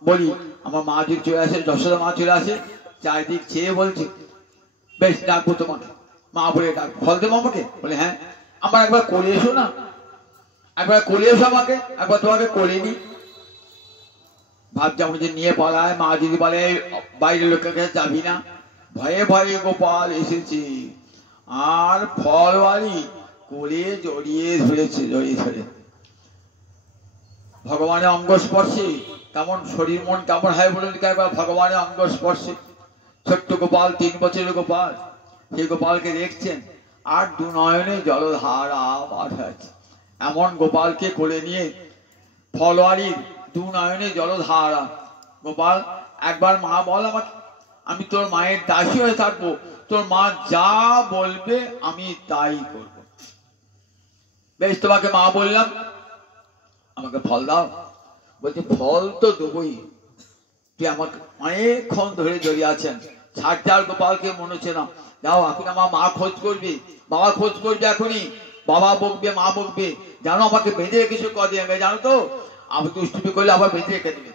বলি, আমার মা যদি চলে আসে, যশোদা মা চলে আসে, চারিদিক চেয়ে বলছে বেশ ডাকবো তোমাকে, মা বলে ডাকবো, ফল দেবো আমাকে? বলে হ্যাঁ। আমার একবার করে এসো না, একবার করে এসো আমাকে, একবার তোমাকে করে নি। ভাবছিলাম যে নিয়ে পলায়, মা যদি বলে বাইরের লোকের কাছে যাবি না, ভয়ে ভয়ে গোপাল এসেছে। আর ফলওয়ারি কোলে জড়িয়ে ধরেছে, জড়িয়ে ধরে ভগবানের অঙ্গ স্পর্শে কেমন শরীর মন কেমন হয় বলুন একবার। ভগবানের অঙ্গ স্পর্শে ছোট্ট গোপাল, 3 বছরের গোপাল, সেই গোপালকে দেখছেন আর দু নয়নে জলধারা বার হয়েছে। এমন গোপালকে কোলে নিয়ে ফলওয়ারির দু নয়নে জলধারা। গোপাল একবার মা বল আমাকে, আমি তোর মায়ের দাসী হয়ে থাকবো, তোর মা যা বলবে আমি তাই করব। বেশ, তোমাকে মা বললাম, আমাকে ফল দাও। বলছে ফল তো দেবই, তুই আমাকে অনেকক্ষণ ধরে জড়িয়ে আছেন, ছাড়। গোপালকে মনে হচ্ছে না, যাও এখন আমার মা খোঁজ করবে, বাবা খোঁজ করবে, এখনই বাবা বকবে, মা বকবে, জানো আমাকে বেঁধে রেখেছো কদিন আগে, জানো তো, আমি দুষ্টুমি করলে আবার বেঁধে রেখে দেবে,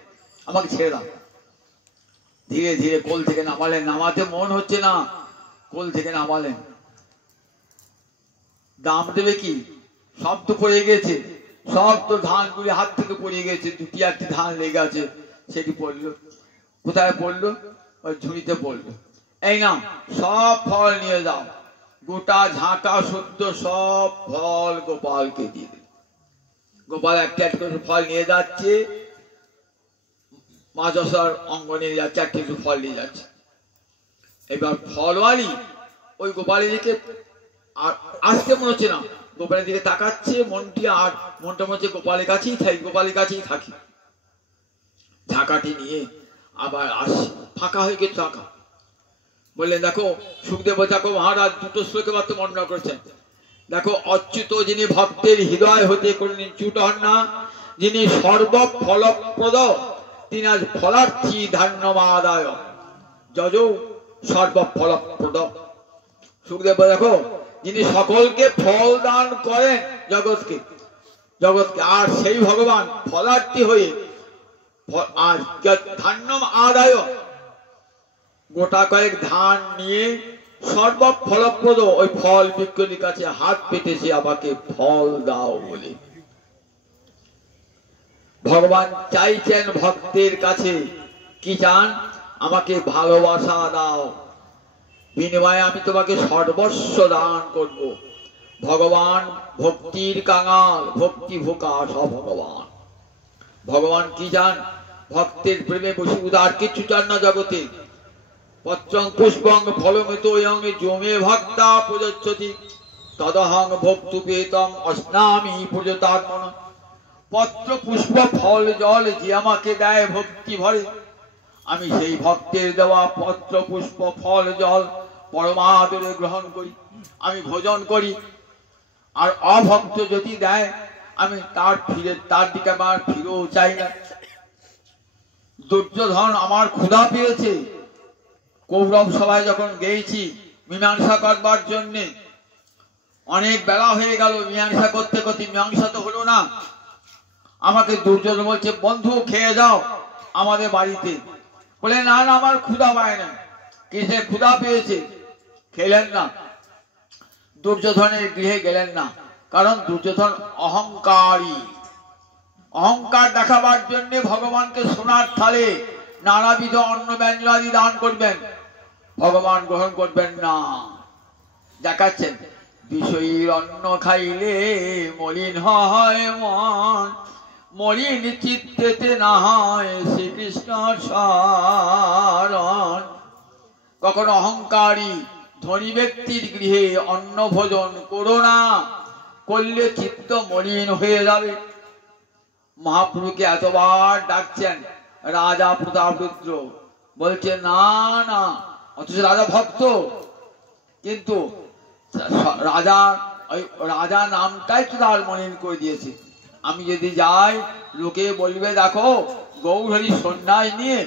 আমাকে ছেড়ে দাও। ধীরে ধীরে কোল থেকে নামালেন, নামাতে মন হচ্ছে না, কোল থেকে নামালেন। দাম দেবে কি, সব তো পড়ে গেছে, সব তো ধানগুলি হাত থেকে পড়ে গেছে, 2-1টি ধান লেগে আছে, সেটি পড়লো। কোথায় পড়লো? ওই ঝুড়িতে পড়লো। এই নাও সব ফল নিয়ে যাও। গোটা ঝাঁকা শুদ্ধ সব ফল গোপালকে দিয়ে দিল। গোপাল একটা করে ফল নিয়ে যাচ্ছে, মা যশোদার অঙ্গ নিয়ে যাচ্ছে, একটা একটু ফল নিয়ে যাচ্ছে। এবার ফলওয়ালি ওই গোপালের দিকে আর আসতে মনে হচ্ছে না, গোপালের দিকে তাকাচ্ছে, মনটা মনে হচ্ছে গোপালের কাছেই থাকি, গোপালের কাছেই থাকি। ঝাঁকাটি নিয়ে আবার আসি, ফাঁকা হয়ে গেছে ঝাঁকা। বললেন দেখো সুখদেব, দেখো মহারাজ দুটো শ্লোকে মাত্র বর্ণনা করেছেন। দেখো, অচ্যুত যিনি ভক্তের হৃদয় হতে কোনদিন চ্যুত হন না, যিনি সর্বফলপ্রদ, তিনি আজ ফলার্থী ধান্যমাদায় যজৌ সর্বফলপ্রদ। সুখদেব দেখো, যিনি সকলকে ফল দান করেন জগৎকে, আর সেই ভগবান ফলার্থী হয়ে আর ধান্যম আদায়, গোটা কয়েক ধান নিয়ে সর্বফলপ্রদ ওই ফল বিক্রয়ীর কাছে হাত পেতেছে, আমাকে ফল দাও বলে। ভগবান চাইছেন ভক্তের কাছে কি চান? আমাকে ভালোবাসা দাও, বিনিময়ে আমি তোমাকে সর্বস্ব দান করব। ভগবান ভক্তির কাঙাল, ভক্তি ভোকা সব ভগবান। ভগবান কি চান? ভক্তের প্রেমে বসীভূত, আর কিছু চান না জগতে। পত্রং পুষ্পং ফলমিতো ইয়ং জমে ভক্তা প্রযচ্ছতি তদহং ভক্তুপেতং অস্নামি প্রযতাত্মন। পত্র পুষ্প ফল জল যে আমাকে দেয় ভক্তি ভরে, আমি সেই ভক্তের দেওয়া পত্র পুষ্প ফল জল পরমাদরে গ্রহণ করি, আমি ভোজন করি। আর অভক্ত যদি দেয়, আমি তার দিকে আমার ফিরেও চাই না। দুর্যোধন আমার ক্ষুধা পেয়েছে, কৌরব সভায় যখন গেছি মীমাংসা করবার জন্যে, অনেক বেলা হয়ে গেল, মীমাংসা করতে করতে মীমাংসা তো হলো না। আমাকে দুর্যোধন বলছে বন্ধু খেয়ে যাও আমাদের বাড়িতে। বলে না না, আমার ক্ষুধা পায় না। কিসে ক্ষুধা পেয়েছে? খেলেন না, দুর্যোধনের গৃহে গেলেন না, কারণ দুর্যোধন অহংকারী। অহংকার দেখাবার জন্য ভগবানকে সোনার থালে নানাবিধ অন্ন ব্যঞ্জনাদি দান করবেন, ভগবান গ্রহণ করবেন না। দেখাচ্ছেন বিষয়ীর অন্ন খাইলে মলিন হয় মন, মলিন চিত্তেতে না হয় শ্রীকৃষ্ণ শরণ। কখনো অহংকারী ধনী ব্যক্তির গৃহে অন্ন ভোজন করো না, করলে চিত্ত মলিন হয়ে যাবে। মহাপ্রভুকে এতবার ডাকছেন রাজা প্রতাপরুদ্র, বলছে না না, অথচ রাজা ভক্ত, কিন্তু রাজা নামটাই তো তার মলিন করে দিয়েছে। আমি যদি যাই, লোকে বলবে দেখো গৌরহরি সন্ন্যাস নিয়ে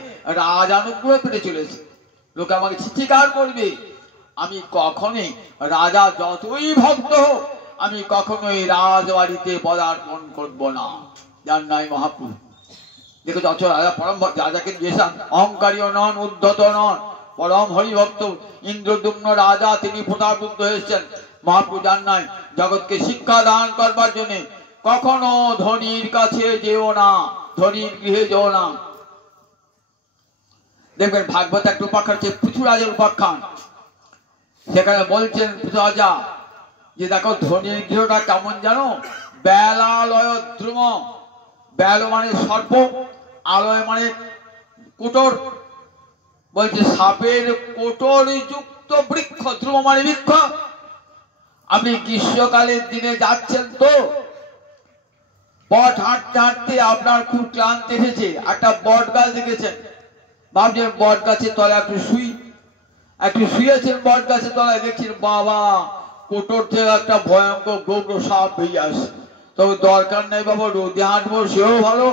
রাজানুগ্রহ পেতে চলেছে, লোকে আমাকে চিৎকার করবে। আমি কখনোই, রাজা যতই ভক্ত হোক, আমি কখনোই রাজবাড়িতে পদার্পণ করব না। যার নাই মহাপ্রভু দেখো, যত রাজা পরম রাজাকে জিজ্ঞাসা, অহংকারীও নন, উদ্ধত নন, পরম হরিভক্ত ইন্দ্রদুম্ন রাজা, তিনি প্রতাপরুদ্ধ হয়েছেন। মহাপ্রভু যার নাই জগৎকে শিক্ষা দান করবার জন্য কখনো ধনীর কাছে যেও না, ধনীর গৃহে যেও না। দেখবেন ভাগবত একটা উপাখ্যান হচ্ছে পৃথুরাজের উপাখ্যান। সেখানে বলছেন পৃথু রাজা যে দেখো ধনীর গৃহটা কেমন জানো, বেলালয় দ্রুম, বেল মানে সর্প, আলয় মানে কোটর, বলছে সাপের কোটর যুক্ত বৃক্ষ, দ্রুম মানে বৃক্ষ। আপনি গ্রীষ্মকালের দিনে যাচ্ছেন তো পথ হাঁটতে হাঁটতে আপনার খুব ক্লান্তি এসেছে, একটা বট গাছ দেখেছেন, ভাবছেন বট গাছের তলায় একটু শুয়েছেন, বট গাছের তলায় দেখছেন বাবা কোটর থেকে একটা ভয়ঙ্কর গৌর সাপ বেরিয়ে আসে। তবে দরকার নেই বাবা, রোদে হাঁটবো সেও ভালো,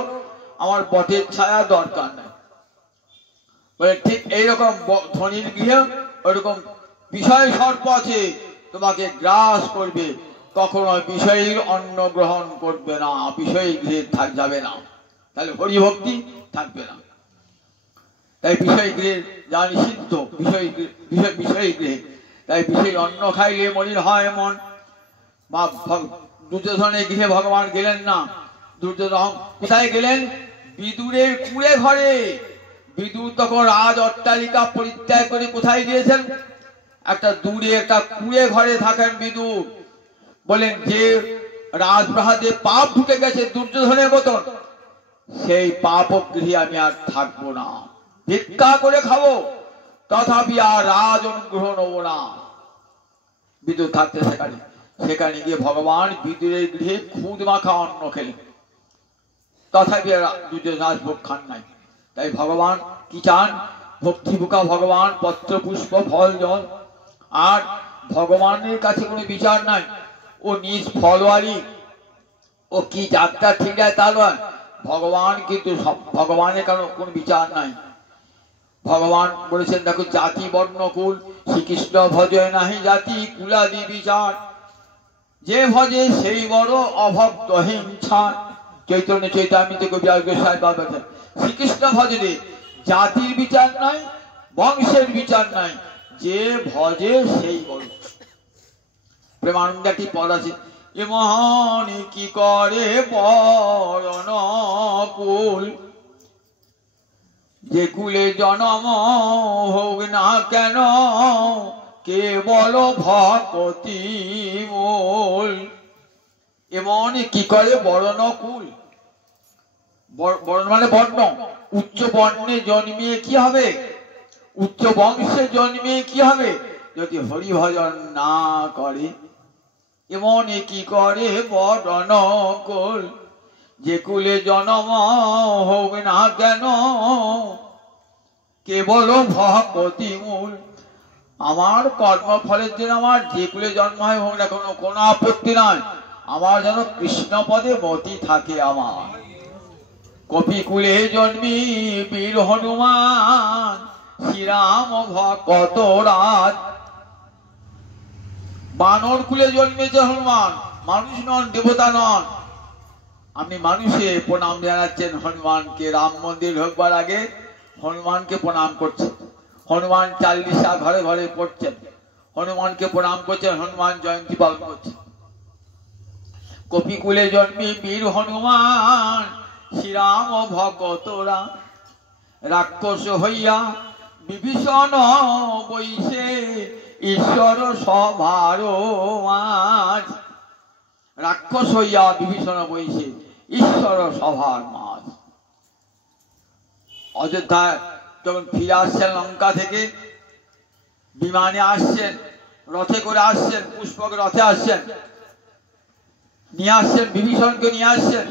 আমার বটের ছায়া দরকার নেই। বলে ঠিক এইরকম ধনীর গৃহে ওইরকম বিষয় সর্প আছে, তোমাকে গ্রাস করবে, কখনো বিষয়ের অন্ন গ্রহণ করবে না, বিষয় গৃহে যাবে না, তাহলে হরিভক্তি থাকবে না। তাই বিষয় গৃহে যা নিষিদ্ধ, বিষয় গৃহে, তাই বিষয় অন্ন খাইলে মলিন হয় মন। বা দুর্যোধনের গৃহে ভগবান গেলেন না, দুর্যোধন কোথায় গেলেন, বিদুরের কুঁড়ে ঘরে। বিদুর তখন রাজ অট্টালিকা পরিত্যাগ করে কোথায় গিয়েছেন, একটা দূরে একটা কুঁড়ে ঘরে থাকেন বিদুর। বলেন যে রাজপ্রাসাদে পাপ ঢুকে গেছে দুর্যোধনের মতন, সেই পাপ গৃহে আমি আর থাকবো না, ভিক্ষা করে খাবো, তথাপি আর রাজ অনুগ্রহ নেব না। বিদুর থাকতে সেখানে গিয়ে ভগবান বিদুরের গৃহে খুদ মাখা অন্ন খেলেন, তথাপি দুর্যোধন রাজভোগ খান নাই। তাই ভগবান কি চান, ভক্তিভুকা ভগবান, পত্র পুষ্প ফল জল। আর ভগবানের কাছে কোনো বিচার নাই, ও নিজ ফলওয়ারি, ও কি যাত্রা ঠিক যায় তা নয়। ভগবান কিন্তু ভগবানের কারণ কোন বিচার নাই। ভগবান বলেছেন দেখো জাতি বর্ণ কুল, শ্রীকৃষ্ণ ভজে নাহি জাতি কুলাদি বিচার, যে ভজে সেই বড় অভক্ত হিংসা। চৈতন্য চৈতামৃত কবি গোসাই বাবা বলেছেন শ্রীকৃষ্ণ ভজনে জাতির বিচার নাই, বংশের বিচার নাই, যে ভজে সেই বড়। প্রেমানন্দ একটি পদ আছে, এ মহান কি করে বরণ কুল, যে কুলে জনম হোক না কেন কেবল ভকতি মূল। এমন কি করে বরণ কুল, বরণ মানে বর্ণ, উচ্চ বর্ণে জন্মিয়ে কি হবে, উচ্চ বংশে জন্মিয়ে কি হবে, যদি হরি ভজন না করে। এমন কি করে বরণ কুল, যে কুলে জন্ম হোক না কেন কেবল ভকতি মূল। আমার কর্মফলের জন্য আমার যে কুলে জন্ম হয় হোক না কোনো আপত্তি নাই, আমার যেন কৃষ্ণ পদে মতি থাকে। আমার কপি কুলে জন্মি বীর হনুমান, শ্রীরাম ভকত রাজ। বানর কুলে জন্মেছে হনুমান, মানুষ নন, দেবতা নন। আপনি মানুষে প্রণাম জানাচ্ছেন হনুমানকে, রাম মন্দির ঢোকবার আগে হনুমানকে প্রণাম করছেন, হনুমান চাল্লিশা ঘরে ঘরে পড়ছেন, হনুমানকে প্রণাম করছেন, হনুমান জয়ন্তী পালন করছেন। কপিকুলে জন্মী বীর হনুমান, শ্রীরাম ভকত রাম। রাক্ষস হইয়া বিভীষণ বৈশে ঈশ্বর সভার মাঝ। রাক্ষস হইয়া বিভীষণ বৈশে ঈশ্বর সভার মাঝ। অযোধ্যায় যখন ফিরে আসছেন লঙ্কা থেকে, বিমানে আসছেন, রথে করে আসছেন, পুষ্পক রথে আসছেন, নিয়ে আসছেন বিভীষণকে নিয়ে আসছেন।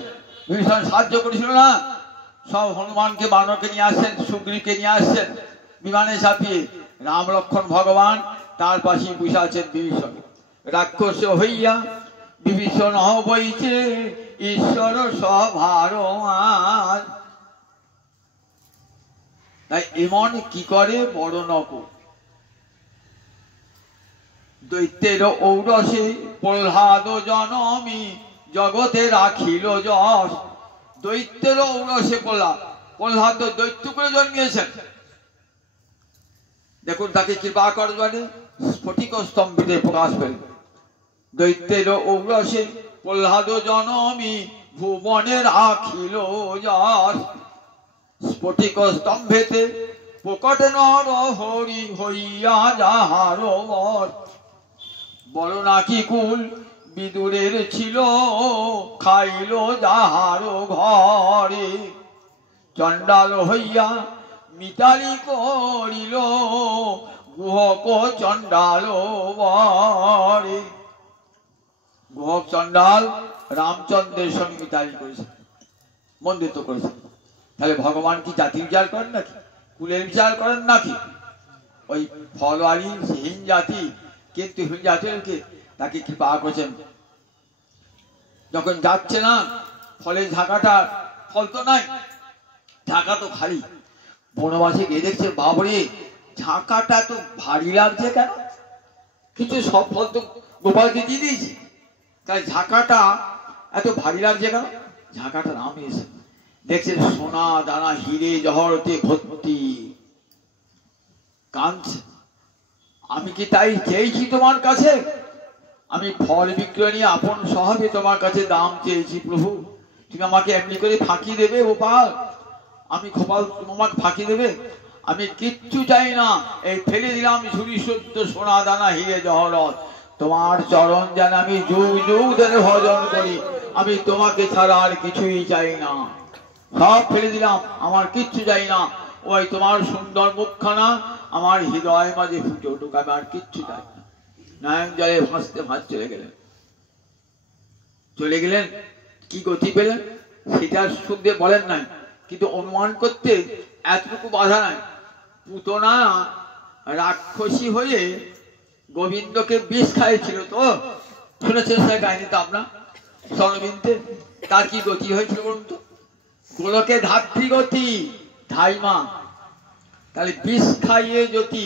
বিভীষণ সাহায্য করেছিল না, সব হনুমানকে বানরকে নিয়ে আসছেন, সুগ্রীবকে নিয়ে আসছেন বিমানে চাপিয়ে। রাম লক্ষ্মণ ভগবান তার পাশে বসে আছেন বিভীষণ। রাক্ষস হইয়া বিভীষণ বইছে ঈশ্বর সভার মাঝ। তাই এমন কি করে বড় নকুল, দৈত্যের ঔরসে প্রহ্লাদ জনমী জগতে রাখিল যশ। দৈত্যের ঔরসে প্রহ্লাদ দৈত্য করে জন্মিয়েছেন। দেখুন তাকে কৃপা করবানে স্ফটিক স্তম্ভিতে প্রকাশ পেল। দৈত্যের ঔরসে প্রহ্লাদ জনমী ভুবনে রাখিল যশ। স্ফটিক স্তম্ভেতে প্রকট নর হরি হইয়া যাহার বর, বড় নাকি কুল বিদুরের ছিল, খাইল যাহার ঘরে, চণ্ডাল হইয়া মিতালি করিল, গুহক চণ্ডাল বরে। গুহক চণ্ডাল রামচন্দ্রের সঙ্গে মিতালি করেছে, বন্দিত্ব করেছে। তাহলে ভগবান কি জাতি বিচার করেন নাকি, কুলের বিচার করেন নাকি? ওই ফলওয়ারি হীন জাতি, কিন্তু হীন জাতিকে তাকে কৃপা করেছেন। যখন যাচ্ছে না ফলের ঝাঁকাটা, ফল তো নাই, ঝাঁকা তো খালি। বনবাসে গিয়ে দেখছে বাবরে ঝাঁকাটা তো ভারী লাগছে কেন, কিছু সব ফল তো গোপালকে দিয়ে দিয়েছি, তাই ঝাঁকাটা এত ভারী লাগছে কেন? ঝাঁকাটা নামে এসে দেখছে সোনা দানা হিরে জহরতে ভর্তি, কাঁদছে। আমি কি তাই চেয়েছি তোমার কাছে? আমি ফল বিক্রয় নিয়ে আপন স্বভাবে তোমার কাছে দাম চেয়েছি প্রভু, তুমি আমাকে এমনি করে ফাঁকি দেবে গোপাল? আমি গোপাল তোমাকে ফাঁকি দেবে? আমি কিচ্ছু চাই না, এই ফেলে দিলাম ঝুড়ি সত্য সোনা দানা হিরে জহরত, তোমার চরণ যেন আমি যুগ যুগ ধরে ভজন করি, আমি তোমাকে ছাড়া আর কিছুই চাই না, সব ফেলে দিলাম, আমার কিচ্ছু চাই না। ওই তোমার সুন্দর মুখখানা আমার হৃদয় মাঝে ফুটে উঠুক, আমি আর কিচ্ছু চাই না। নয়ন জলে ভাসতে ভাস চলে গেলেন। চলে গেলেন, কি গতি পেলেন সেটা সুখদেব বলেন নাই, কিন্তু অনুমান করতে এতটুকু বাধা নাই। পুতনা রাক্ষসী হয়ে গোবিন্দকে বিষ খাইছিল, তো শুনেছেন সে কাহিনী তো আপনার সরবিন্দে। তার কি গতি হয়েছিল বলুন তো? গোলকে ধাত্রী গতি, ধাইমা। তাহলে বিষ খাইয়ে যদি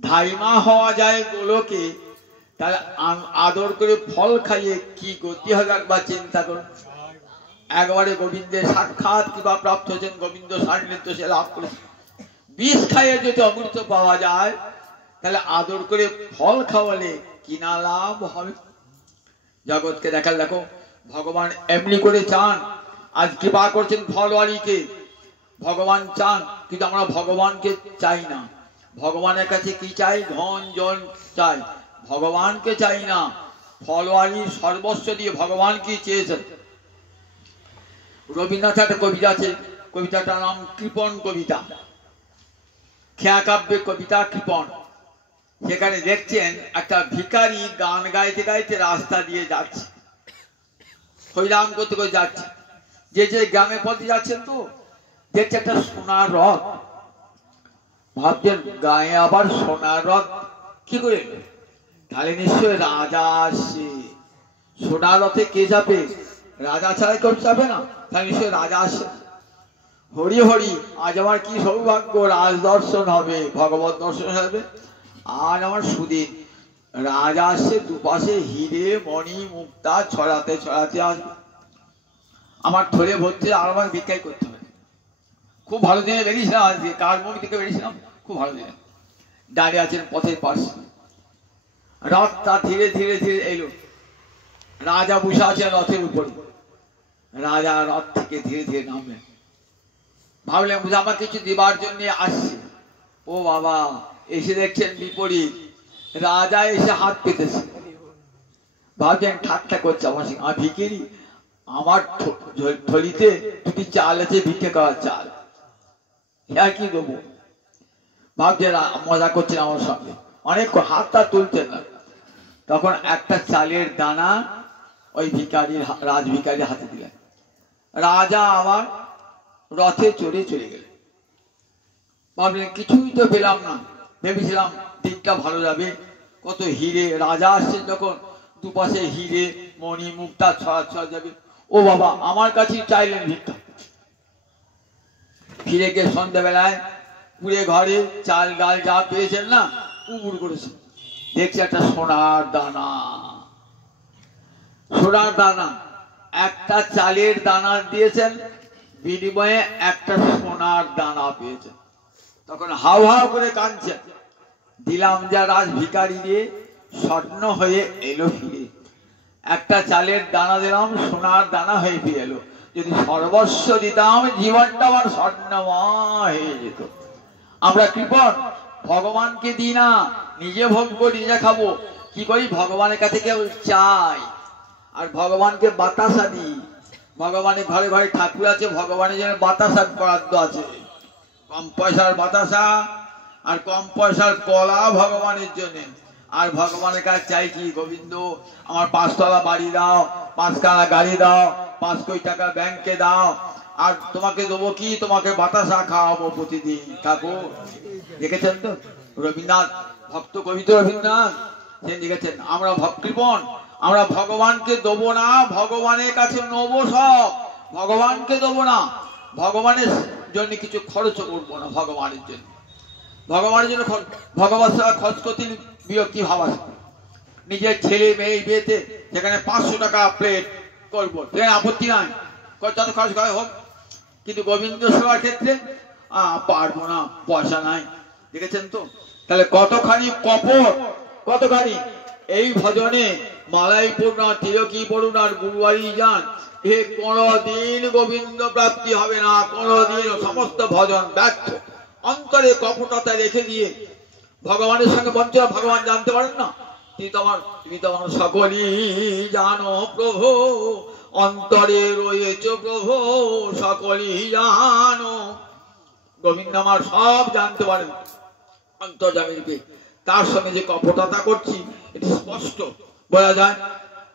ধাইমা হওয়া যায় গোলকে, তাহলে আদর করে ফল খাইয়ে কি গতি হবে একবার চিন্তা করুন। একবারে গোবিন্দের সাক্ষাৎ কিংবা প্রাপ্ত হচ্ছেন, গোবিন্দ সান্নিধ্য সে লাভ করেছে। বিষ খাইয়ে যদি অমৃত পাওয়া যায়, তাহলে আদর করে ফল খাওয়ালে কিনা লাভ হবে? জগৎকে দেখাল, দেখো ভগবান এমনি করে চান, আজ কৃপা করছেন ফলওয়ারিকে, ভগবান চান, কিন্তু আমরা ভগবানকে চাই না। ভগবানের কাছে কি চাই? ধন জন চাই, ভগবানকে চাই না। ফলওয়ারি সর্বস্ব দিয়ে ভগবান কি চেয়েছেন? রবীন্দ্রনাথ একটা কবিতা আছে, কবিতাটার নাম কৃপণ কবিতা, খেয়া কাব্যের কবিতা কৃপণ। সেখানে দেখছেন একটা ভিখারি গান গাইতে গাইতে রাস্তা দিয়ে যাচ্ছে, হরিনাম করতে করে যাচ্ছে। যে যে গ্রামে পথে যাচ্ছেন তো দেখছে একটা সোনার রথ, ভাবছেন গায়ে আবার সোনার রথ কি করে? তাহলে নিশ্চয় রাজা আসছে। সোনার রথে কে যাবে? রাজা ছাড়া কেউ যাবে না, তাহলে নিশ্চয় রাজা আসছে। হরি হরি, আজ আমার কি সৌভাগ্য, রাজ দর্শন হবে, ভগবত দর্শন হবে। আর আমার সুদিন রাজা আসছে, দুপাশে হিরে মণি মুক্তা ছড়াতে ছড়াতে আসবে, আমার ধরে ভর্তি, আর আমার ভিক্ষাই করতে হবে। খুব ভালো দিনে বেরিয়েছিলাম আজকে, কার মুখ থেকে বেরিয়েছিলাম, খুব ভালো দিনে। দাঁড়িয়ে আছেন পথের পাশে, রথটা ধীরে ধীরে ধীরে এলো, রাজা বসে আছেন রথের উপরে। রাজা রথ থেকে ধীরে ধীরে নামলেন, ভাবলেন বুঝে আমার কিছু দেবার জন্য আসছে। ও বাবা, এসে দেখছেন বিপরীত, রাজা এসে হাত পেতেছে। ভাবছেন ঠাট্টা করছে আমার সঙ্গে, আমি ভিখিরি, আমার থলিতে দুটি চাল আছে, ভিক্ষে করার চাল, আর কি দেবো? ভাবছেন মজা করছেন আমার সঙ্গে, অনেক হাতটা তুলতেন না। তখন একটা চালের দানা ওই ভিখারির, রাজ ভিখারির হাতে দিলেন। রাজা আবার রথে চড়ে চলে গেলেন। ভাবলেন কিছুই তো পেলাম না, ভেবেছিলাম দিকটা ভালো যাবে, কত হিরে, রাজা আসছেন যখন দুপাশে হিরে মণি মুক্তা ছড়া ছড়া যাবে। ও বাবা, আমার কাছেই চাইলেন ভিক্ষা। ফিরে গিয়ে সন্ধ্যাবেলায় পুড়ে ঘরে চাল ডাল যা পেয়েছেন না, উবুড় করেছেন। দেখছি একটা সোনার দানা, সোনার দানা, একটা চালের দানা দিয়েছেন, বিনিময়ে একটা সোনার দানা পেয়েছেন। তখন হাউ হাউ করে কাঁদছেন, দিলাম যা রাজ ভিখারি দিয়ে, স্বর্ণ হয়ে এলো ফিরে। একটা চালের দানা দিলাম, সোনার দানা হয়ে ফিরে এলো। যদি সর্বস্ব দিতাম, জীবনটা আমার স্বর্ণময় হয়ে যেত। আমরা কৃপণ, ভগবানকে দিই না, নিজে ভোগ করি, নিজে খাবো। কি করি? ভগবানের কাছে কেবল চাই, আর ভগবানকে বাতাসা দিই। ভগবানের ঘরে ঘরে ঠাকুর আছে, ভগবানের জন্য বাতাসা বরাদ্দ আছে। কম পয়সার বাতাসা আর কম পয়সার কলা ভগবানের জন্য। আর ভগবানের কাছে চাই কি? গোবিন্দ আমার 5 তলা বাড়ি দাও, 5 খানা গাড়ি দাও, 5 কোটি টাকা ব্যাংকে দাও, আর তোমাকে দেবো কি? তোমাকে বাতাসা খাওয়াবো প্রতিদিন। ঠাকুর দেখেছেন তো রবীন্দ্রনাথ, ভক্ত কবি তো রবীন্দ্রনাথ, সে লিখেছেন আমরা ভক্তিপণ, আমরা ভগবানকে দেবো না, ভগবানের কাছে নেবো সব, ভগবানকে দেবো না, ভগবানের জন্য কিছু খরচ করবো না। ভগবানের জন্য, ভগবানের জন্য ভগবান সেবা খরচ করতে বিরক্তি ভাব আছে। নিজের ছেলে মেয়ে বিয়েতে সেখানে 500 টাকা প্লেট করবো, সেখানে আপত্তি নাই, যত খরচ করে হোক। কিন্তু গোবিন্দ সেবার ক্ষেত্রে পারবো না, পয়সা নাই। দেখেছেন তো? তাহলে কতখানি কপট, কতখানি। এই ভজনে মালাই পড়ুন আর তিলকি পড়ুন আর গুরুবাড়ি যান, এ কোনদিন গোবিন্দ প্রাপ্তি হবে না, কোনদিন। সমস্ত ভজন ব্যর্থ। অন্তরে কপটতা রেখে দিয়ে ভগবানের সঙ্গে বঞ্চনা, ভগবান জানতে পারেন না। তুমি তো আমার সকলই জানো প্রভু, অন্তরে রয়েছে প্রভু, সকলই জানো। গোবিন্দ আমার সব জানতে পারেন, অন্তর্যামী রূপে। তার সঙ্গে যে কপটতা করছি এটি স্পষ্ট বোঝা যায়।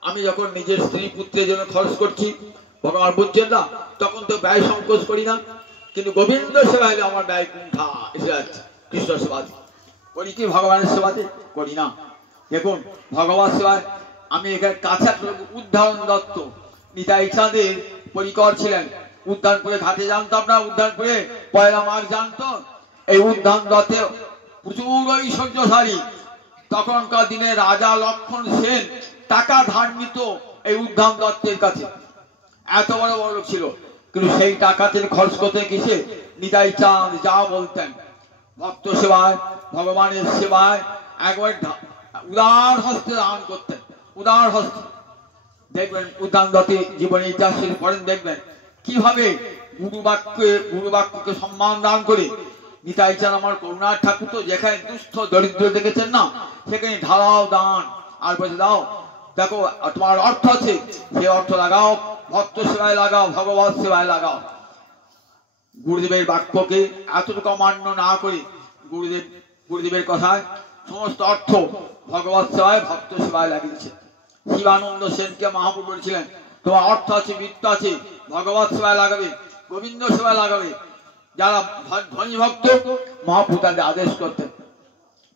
আমি যখন নিজের স্ত্রী পুত্রের জন্য খরচ করছি, ভগবান বুঝছেন না, তখন তো ব্যয় সংকোচ করি না। কিন্তু গোবিন্দ সেবা হলে আমার ব্যয় কুণ্ঠা এসে যাচ্ছে। কৃষ্ণ সেবাতে করি কি? ভগবানের সেবাতে করি না। দেখুন ভগবান সেবায় আমি এখানে কাছে উদ্ধারণ দত্ত নিতাই চাঁদের পরিকর ছিলেন। উদ্যানপুরে ঘাটে জানতাম না, উদ্যানপুরে 1 মাঘ জানতো। এই উদ্যান দত্তে প্রচুর ঐশ্বর্যশালী। তখনকার দিনে রাজা লক্ষণ সেন টাকা ধার নিত এই উদ্যান দত্তের কাছে, এত বড় বড় লোক ছিল। কিন্তু সেই টাকা তিনি খরচ করতেন কিসে? নিতাই চাঁদ যা বলতেন, ভক্ত সেবায়, ভগবানের সেবায় একবার উদার হস্তে দান করতেন, উদার হস্তে। দেখবেন উদ্যান দত্তের জীবনে ইতিহাস পড়েন, দেখবেন কিভাবে গুরু বাক্যকে সম্মান দান করে নিতাই চাঁদ আমার করুণার ঠাকুর তো যেখানে দুস্থ দরিদ্র দেখেছেন না, সেখানে ঢালাও দান। আর বলছে দাও, দেখো তোমার অর্থ আছে, সে অর্থ লাগাও, ভক্ত সেবায় লাগাও, ভগবত সেবায় লাগাও। গুরুদেবের বাক্যকে এতটুকু অমান্য না করে গুরুদেবের কথায় সমস্ত অর্থ ভগবত সেবায়, ভক্ত সেবায় লাগিয়েছে। শিবানন্দ সেনকে মহাপ্রভু বলেছিলেন, তোমার অর্থ আছে, বৃত্ত আছে, ভগবত সেবায় লাগাবে, গোবিন্দ সেবায় লাগাবে। যারা ধনী ভক্ত, মহাপ্রভু তাদের আদেশ করতেন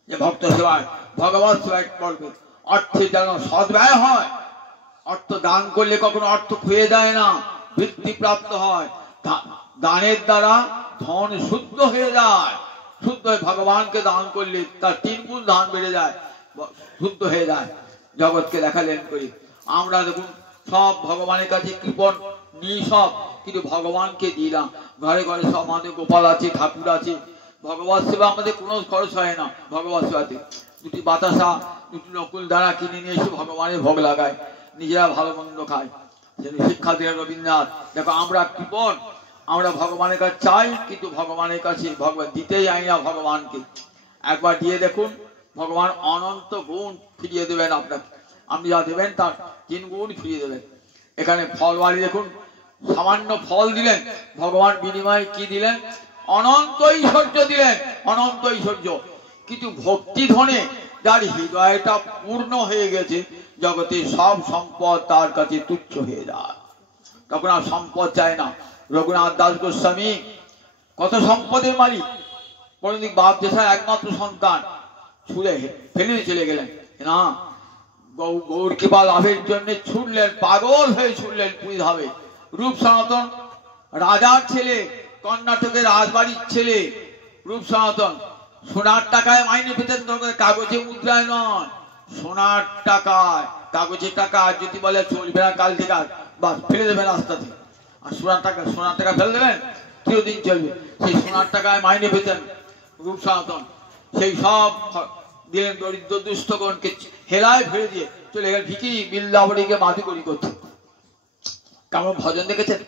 যে ভক্ত সেবায়, ভগবত সেবায় করবে। অর্থে যেন সদ্ব্যয় হয়। অর্থ দান করলে কখনো অর্থ খুয়ে যায় না, বৃদ্ধি প্রাপ্ত হয়। দানের দ্বারা ধন শুদ্ধ হয়ে যায়। শুদ্ধ হয়ে ভগবানকে দান করলে তার 3 গুণ দান বেড়ে যায়, শুদ্ধ হয়ে যায়। জগৎকে দেখালেন করি আমরা দেখুন সব ভগবানের কাছে কৃপণ নিই সব, কিন্তু ভগবানকে দিলাম। ঘরে ঘরে সব আমাদের গোপাল আছে, ঠাকুর আছে। ভগবত সেবা আমাদের কোনো খরচ হয় না। ভগবত সেবাতে 2টি বাতাসা, 2টি নকুল দ্বারা কিনে নিয়ে এসে ভগবানের ভোগ লাগায়, নিজেরা ভালো মন্দ খায়। শিক্ষা দিয়ে রবীন্দ্রনাথ। দেখো আমরা কৃপণ, আমরা ভগবানের কাছে চাই, কিন্তু ভগবানের কাছে ভগবান দিতে যাই না ভগবানকে। একবার দিয়ে দেখুন, ভগবান অনন্ত গুণ ফিরিয়ে দেবেন আপনাকে। আপনি যা দেবেন তার 3 গুণ ফিরিয়ে দেবেন। এখানে ফল বাড়ি দেখুন, সামান্য ফল দিলেন, ভগবান বিনিময়ে কি দিলেন? অনন্ত ঐশ্বর্য দিলেন, অনন্ত ঐশ্বর্য। কিন্তু ভক্তি ধনে যার হৃদয়টা পূর্ণ হয়ে গেছে, জগতে সব সম্পদ তার কাছে তুচ্ছ হয়ে যায়, তখন আর সম্পদ চায় না। রঘুনাথ দাস গোস্বামী কত সম্পদের মালিক, কোনদিন বাপ দেশার একমাত্র সন্তান, ছুড়ে ফেলে চলে গেলেন না, গৌর কৃপা লাভের জন্য ছুটলেন, পাগল হয়ে ছুটলেন পুরী ধামে। রূপ সনাতন রাজার ছেলে, কর্ণাটকের রাজবাড়ির ছেলে রূপ সনাতন, সোনার টাকায় মাইনে পেতেন, কাগজে মুদ্রায় নয়, সোনার টাকায়। কাগজের টাকা যদি বলে চলবে না কাল থেকে, বা ফেলে দেবেন রাস্তাতে। আর সোনার টাকা ফেলে দেবেন, চিরদিন চলবে। সেই সোনার টাকায় মাইনে পেতেন রূপ সনাতন। সেই সব দিলেন দরিদ্র দুস্থগণকে, হেলায় ফেলে দিয়ে চলে গেলেন ভিখিরি বিল্লাবড়িকে মাধুকরী করতে। কেমন ভজন দেখেছেন?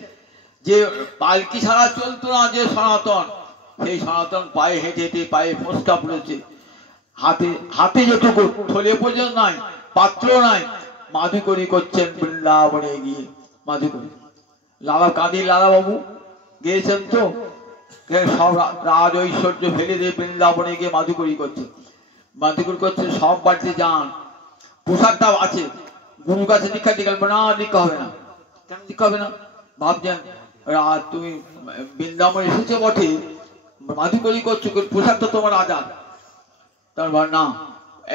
যে পালকি ছাড়া চলতো না, যে সনাতন সেই সনাতন পায়ে হেঁটে হেঁটে পায়ে ফোসকা পড়েছে, হাতে হাতে যেটুকু থলে পর্যন্ত নাই, পাত্র নাই, মাধুকরী করছেন বৃন্দাবনে গিয়ে। মাধুকরী লালা কাঁদির লালা বাবু গিয়েছেন তো, সব রাজ ঐশ্বর্য ফেলে দিয়ে বৃন্দাবনে গিয়ে মাধুকরী করছে। মাধুকরী করছে, সব বাড়িতে যান, পোশাকটা আছে, গুরু কাছে দীক্ষা দিতে গেল না, দীক্ষা হবে না। কেন দীক্ষা হবে না? ভাবছেন তুমি বৃন্দাবনে এসেছো বটে, মাধুকরী করছো, পোশাক তো তোমার আজাদ। তারপর না,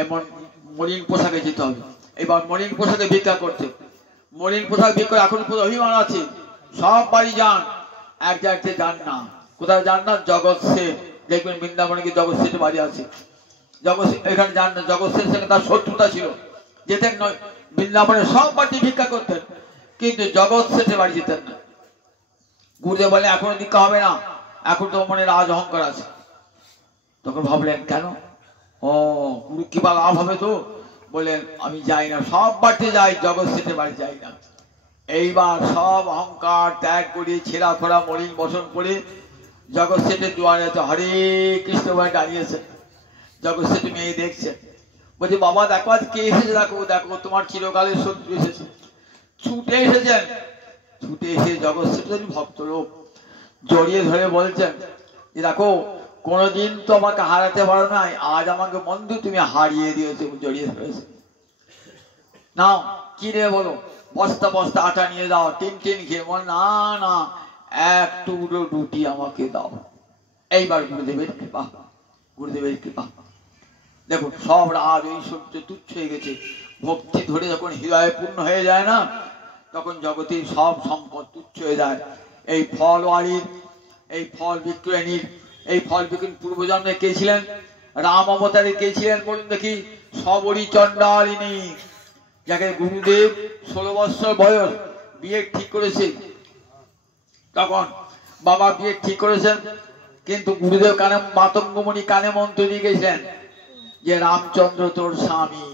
এমন মলিন পোশাকে যেতে হবে। এবার মলিন পোশাকে ভিক্ষা করছে, মলিন পোশাক ভিক্ষা। এখন অভিমান আছে, সব বাড়ি যান, এক জায়গাতে যান না। কোথায় যান না? জগৎ সেন, দেখবেন বৃন্দাবনে গিয়ে জগৎ সেনের বাড়ি আছে, জগৎ এখানে যান না। জগৎ সেনের সঙ্গে তার শত্রুতা ছিল, যেতেন নয়। বৃন্দাবনে সব বাড়ি ভিক্ষা করতেন, কিন্তু জগৎ সেনের বাড়ি যেতেন না। গুরুদেব বলে এখনো দীক্ষা হবে না, এখন তো মনে রাজ অহংকার আছে। তখন ভাবলেন কেন? ও গুরু কি বা লাভ হবে তো? বললেন আমি যাই না, সব বাড়িতে যাই, জগৎ সেনের বাড়ি যাই না। এইবার সব অহংকার ত্যাগ করে ছেঁড়া খোড়া মলিন বসন করে জগৎ সেনের দুয়ারে হরে কৃষ্ণ বলে দাঁড়িয়েছে। জগৎ সেঠ মেয়ে দেখছে, বলছে বাবা দেখো আজ কে এসেছে, দেখো দেখো তোমার চিরকালের শত্রু এসেছে। ছুটে এসেছেন, ছুটে এসে জগৎ সেঠ ভক্ত লোক জড়িয়ে ধরে বলছেন যে দেখো কোনদিন তো আমাকে হারাতে পারো নাই, আজ আমাকে বন্ধু তুমি হারিয়ে দিয়েছে। জড়িয়ে ধরেছে, নাও কি রে বলো, বস্তা বস্তা আটা নিয়ে দাও, টিন টিন খেয়ে। বল না না, এক টুকরো রুটি আমাকে দাও। এইবার গুরুদেবের কৃপা, গুরুদেবের কৃপা। দেখুন সব রাজ ঐশ্বর্য তুচ্ছ হয়ে গেছে। ভক্তি ধরে যখন হৃদয়ে পূর্ণ হয়ে যায় না, তখন জগতের সব সম্পদ তুচ্ছ হয়ে যায়। এই ফলওয়ালির, এই ফল বিক্রয়ণীর, এই ফল বিক্রয়ণী পূর্বজন্মে কে ছিলেন? রাম অবতারে কে ছিলেন বলুন দেখি? সবরী চণ্ডালিনী, যাকে গুরুদেব 16 বছর বয়স বিয়ে ঠিক করেছে। তখন বাবা বিয়ে ঠিক করেছেন, কিন্তু গুরুদেব কানে মাতঙ্গমণি কানে মন্ত্র দিয়ে গেছিলেন যে রামচন্দ্র তোর স্বামী।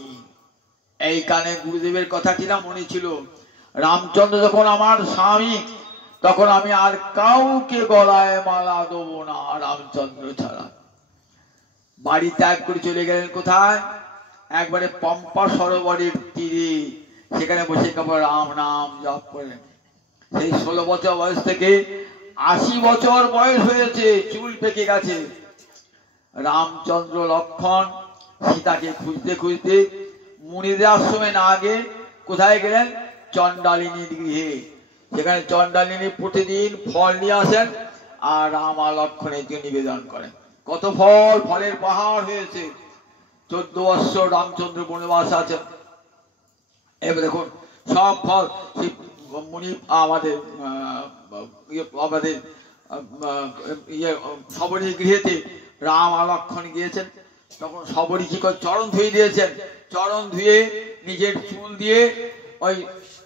এই কানে গুরুদেবের কথাটি না মনে ছিল, রামচন্দ্র যখন আমার স্বামী, তখন আমি আর কাউকে গলায় মালা দেবো না রামচন্দ্র ছাড়া। বাড়ি ত্যাগ করে চলে গেলেন কোথায়? একবারে পম্পা সরোবরের তীরে, সেখানে বসে কেবল রাম নাম জপ করেন। সেই 16 বছর বয়স থেকে 80 বছর বয়স হয়েছে, চুল পেকে গেছে। রামচন্দ্র লক্ষণ সীতাকে খুঁজতে খুঁজতে মুনিদের আশ্রমে না আগে কোথায় গেলেন? চণ্ডালিনীর গৃহে। সেখানে চণ্ডালিনী প্রতিদিন ফল নিয়ে আসেন আর রাম আর লক্ষণের জন্য নিবেদন করেন। কত ফল, ফলের পাহাড় হয়েছে। 14 বৎসর রামচন্দ্র বনবাস আছেন। এবার দেখুন সব ফল সেই মুনি আমাদের সবরীর গৃহেতে রাম আর লক্ষণ গিয়েছেন। তখন সবরী কি করে? চরণ ধুয়ে দিয়েছেন। চরণ ধুয়ে নিজের চুল দিয়ে ওই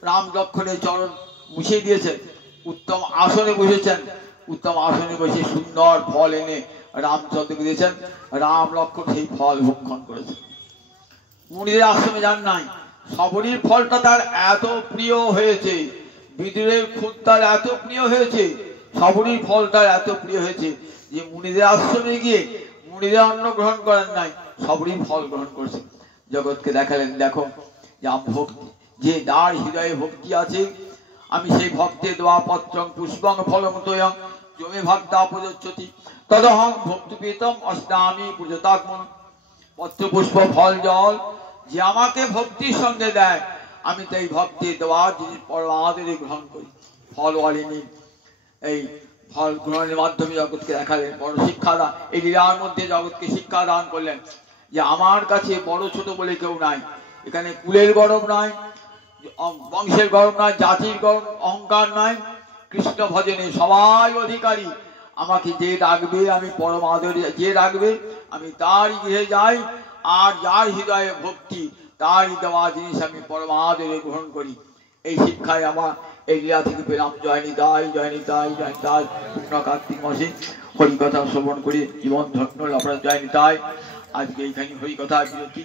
রাম লক্ষণের চরণ মুছিয়ে দিয়েছেন। উত্তম আসনে বসেছেন, উত্তম আসনে বসে সুন্দর ফল এনে রামচন্দ্রকে দিয়েছেন। রাম লক্ষণ সেই ফল ভক্ষণ করেছেন। মুনিদের আশ্রমে যান নাই। সবরীর ফলটা তার এত প্রিয় হয়েছে, বিদুরের খুদ তার এত প্রিয় হয়েছে, সবরীর ফলটা এত প্রিয় হয়েছে যে মুনিদের আশ্রমে গিয়ে মুনিদের অন্ন গ্রহণ করেন নাই, সবরীর ফল গ্রহণ করেছেন। জগৎকে দেখালেন দেখো যে ভক্তি, যে যার হৃদয়ে ভক্তি আছে, আমি সেই ভক্তে দোয়া পত্রং পুষ্পং ফলং তোয়ং জমে ভক্তা প্রযোচ্যতি তদহং ভক্তিপীতম অস্নামি পূজতাত্মন। পত্র পুষ্প ফল জল যে আমাকে ভক্তির সঙ্গে দেয়, আমি তাই ভক্তি দেওয়া জিনিস পরমাদরে গ্রহণ করি। ফলওয়ালিনী এই ফল গ্রহণের মাধ্যমে জগৎকে দেখালেন বড় শিক্ষাদান। এই লীলার মধ্যে জগৎকে শিক্ষা দান করলেন যে আমার কাছে বড় ছোট বলে কেউ নাই। এখানে কুলের গরম নাই, বংশের গরম নাই, জাতির গরম অহংকার নাই। কৃষ্ণ ভজনে সবাই অধিকারী। আমাকে যে ডাকবে আমি পরম আদরে, যে ডাকবে আমি তারই গৃহে যাই, আর যার হৃদয়ে ভক্তি তারই দেওয়া জিনিস আমি পরম আদরে গ্রহণ করি। এই শিক্ষায় আমার এই লীলা থেকে পেলাম। জয় নিতাই, জয় নিতাই, জয় নিতাই। পূর্ণ কার্তিক মাসে হরিকথা শ্রবণ করে জীবন ধন্য। আপনারা জয় নিতাই। আজকে এইখানে হরিকথা বিরতি।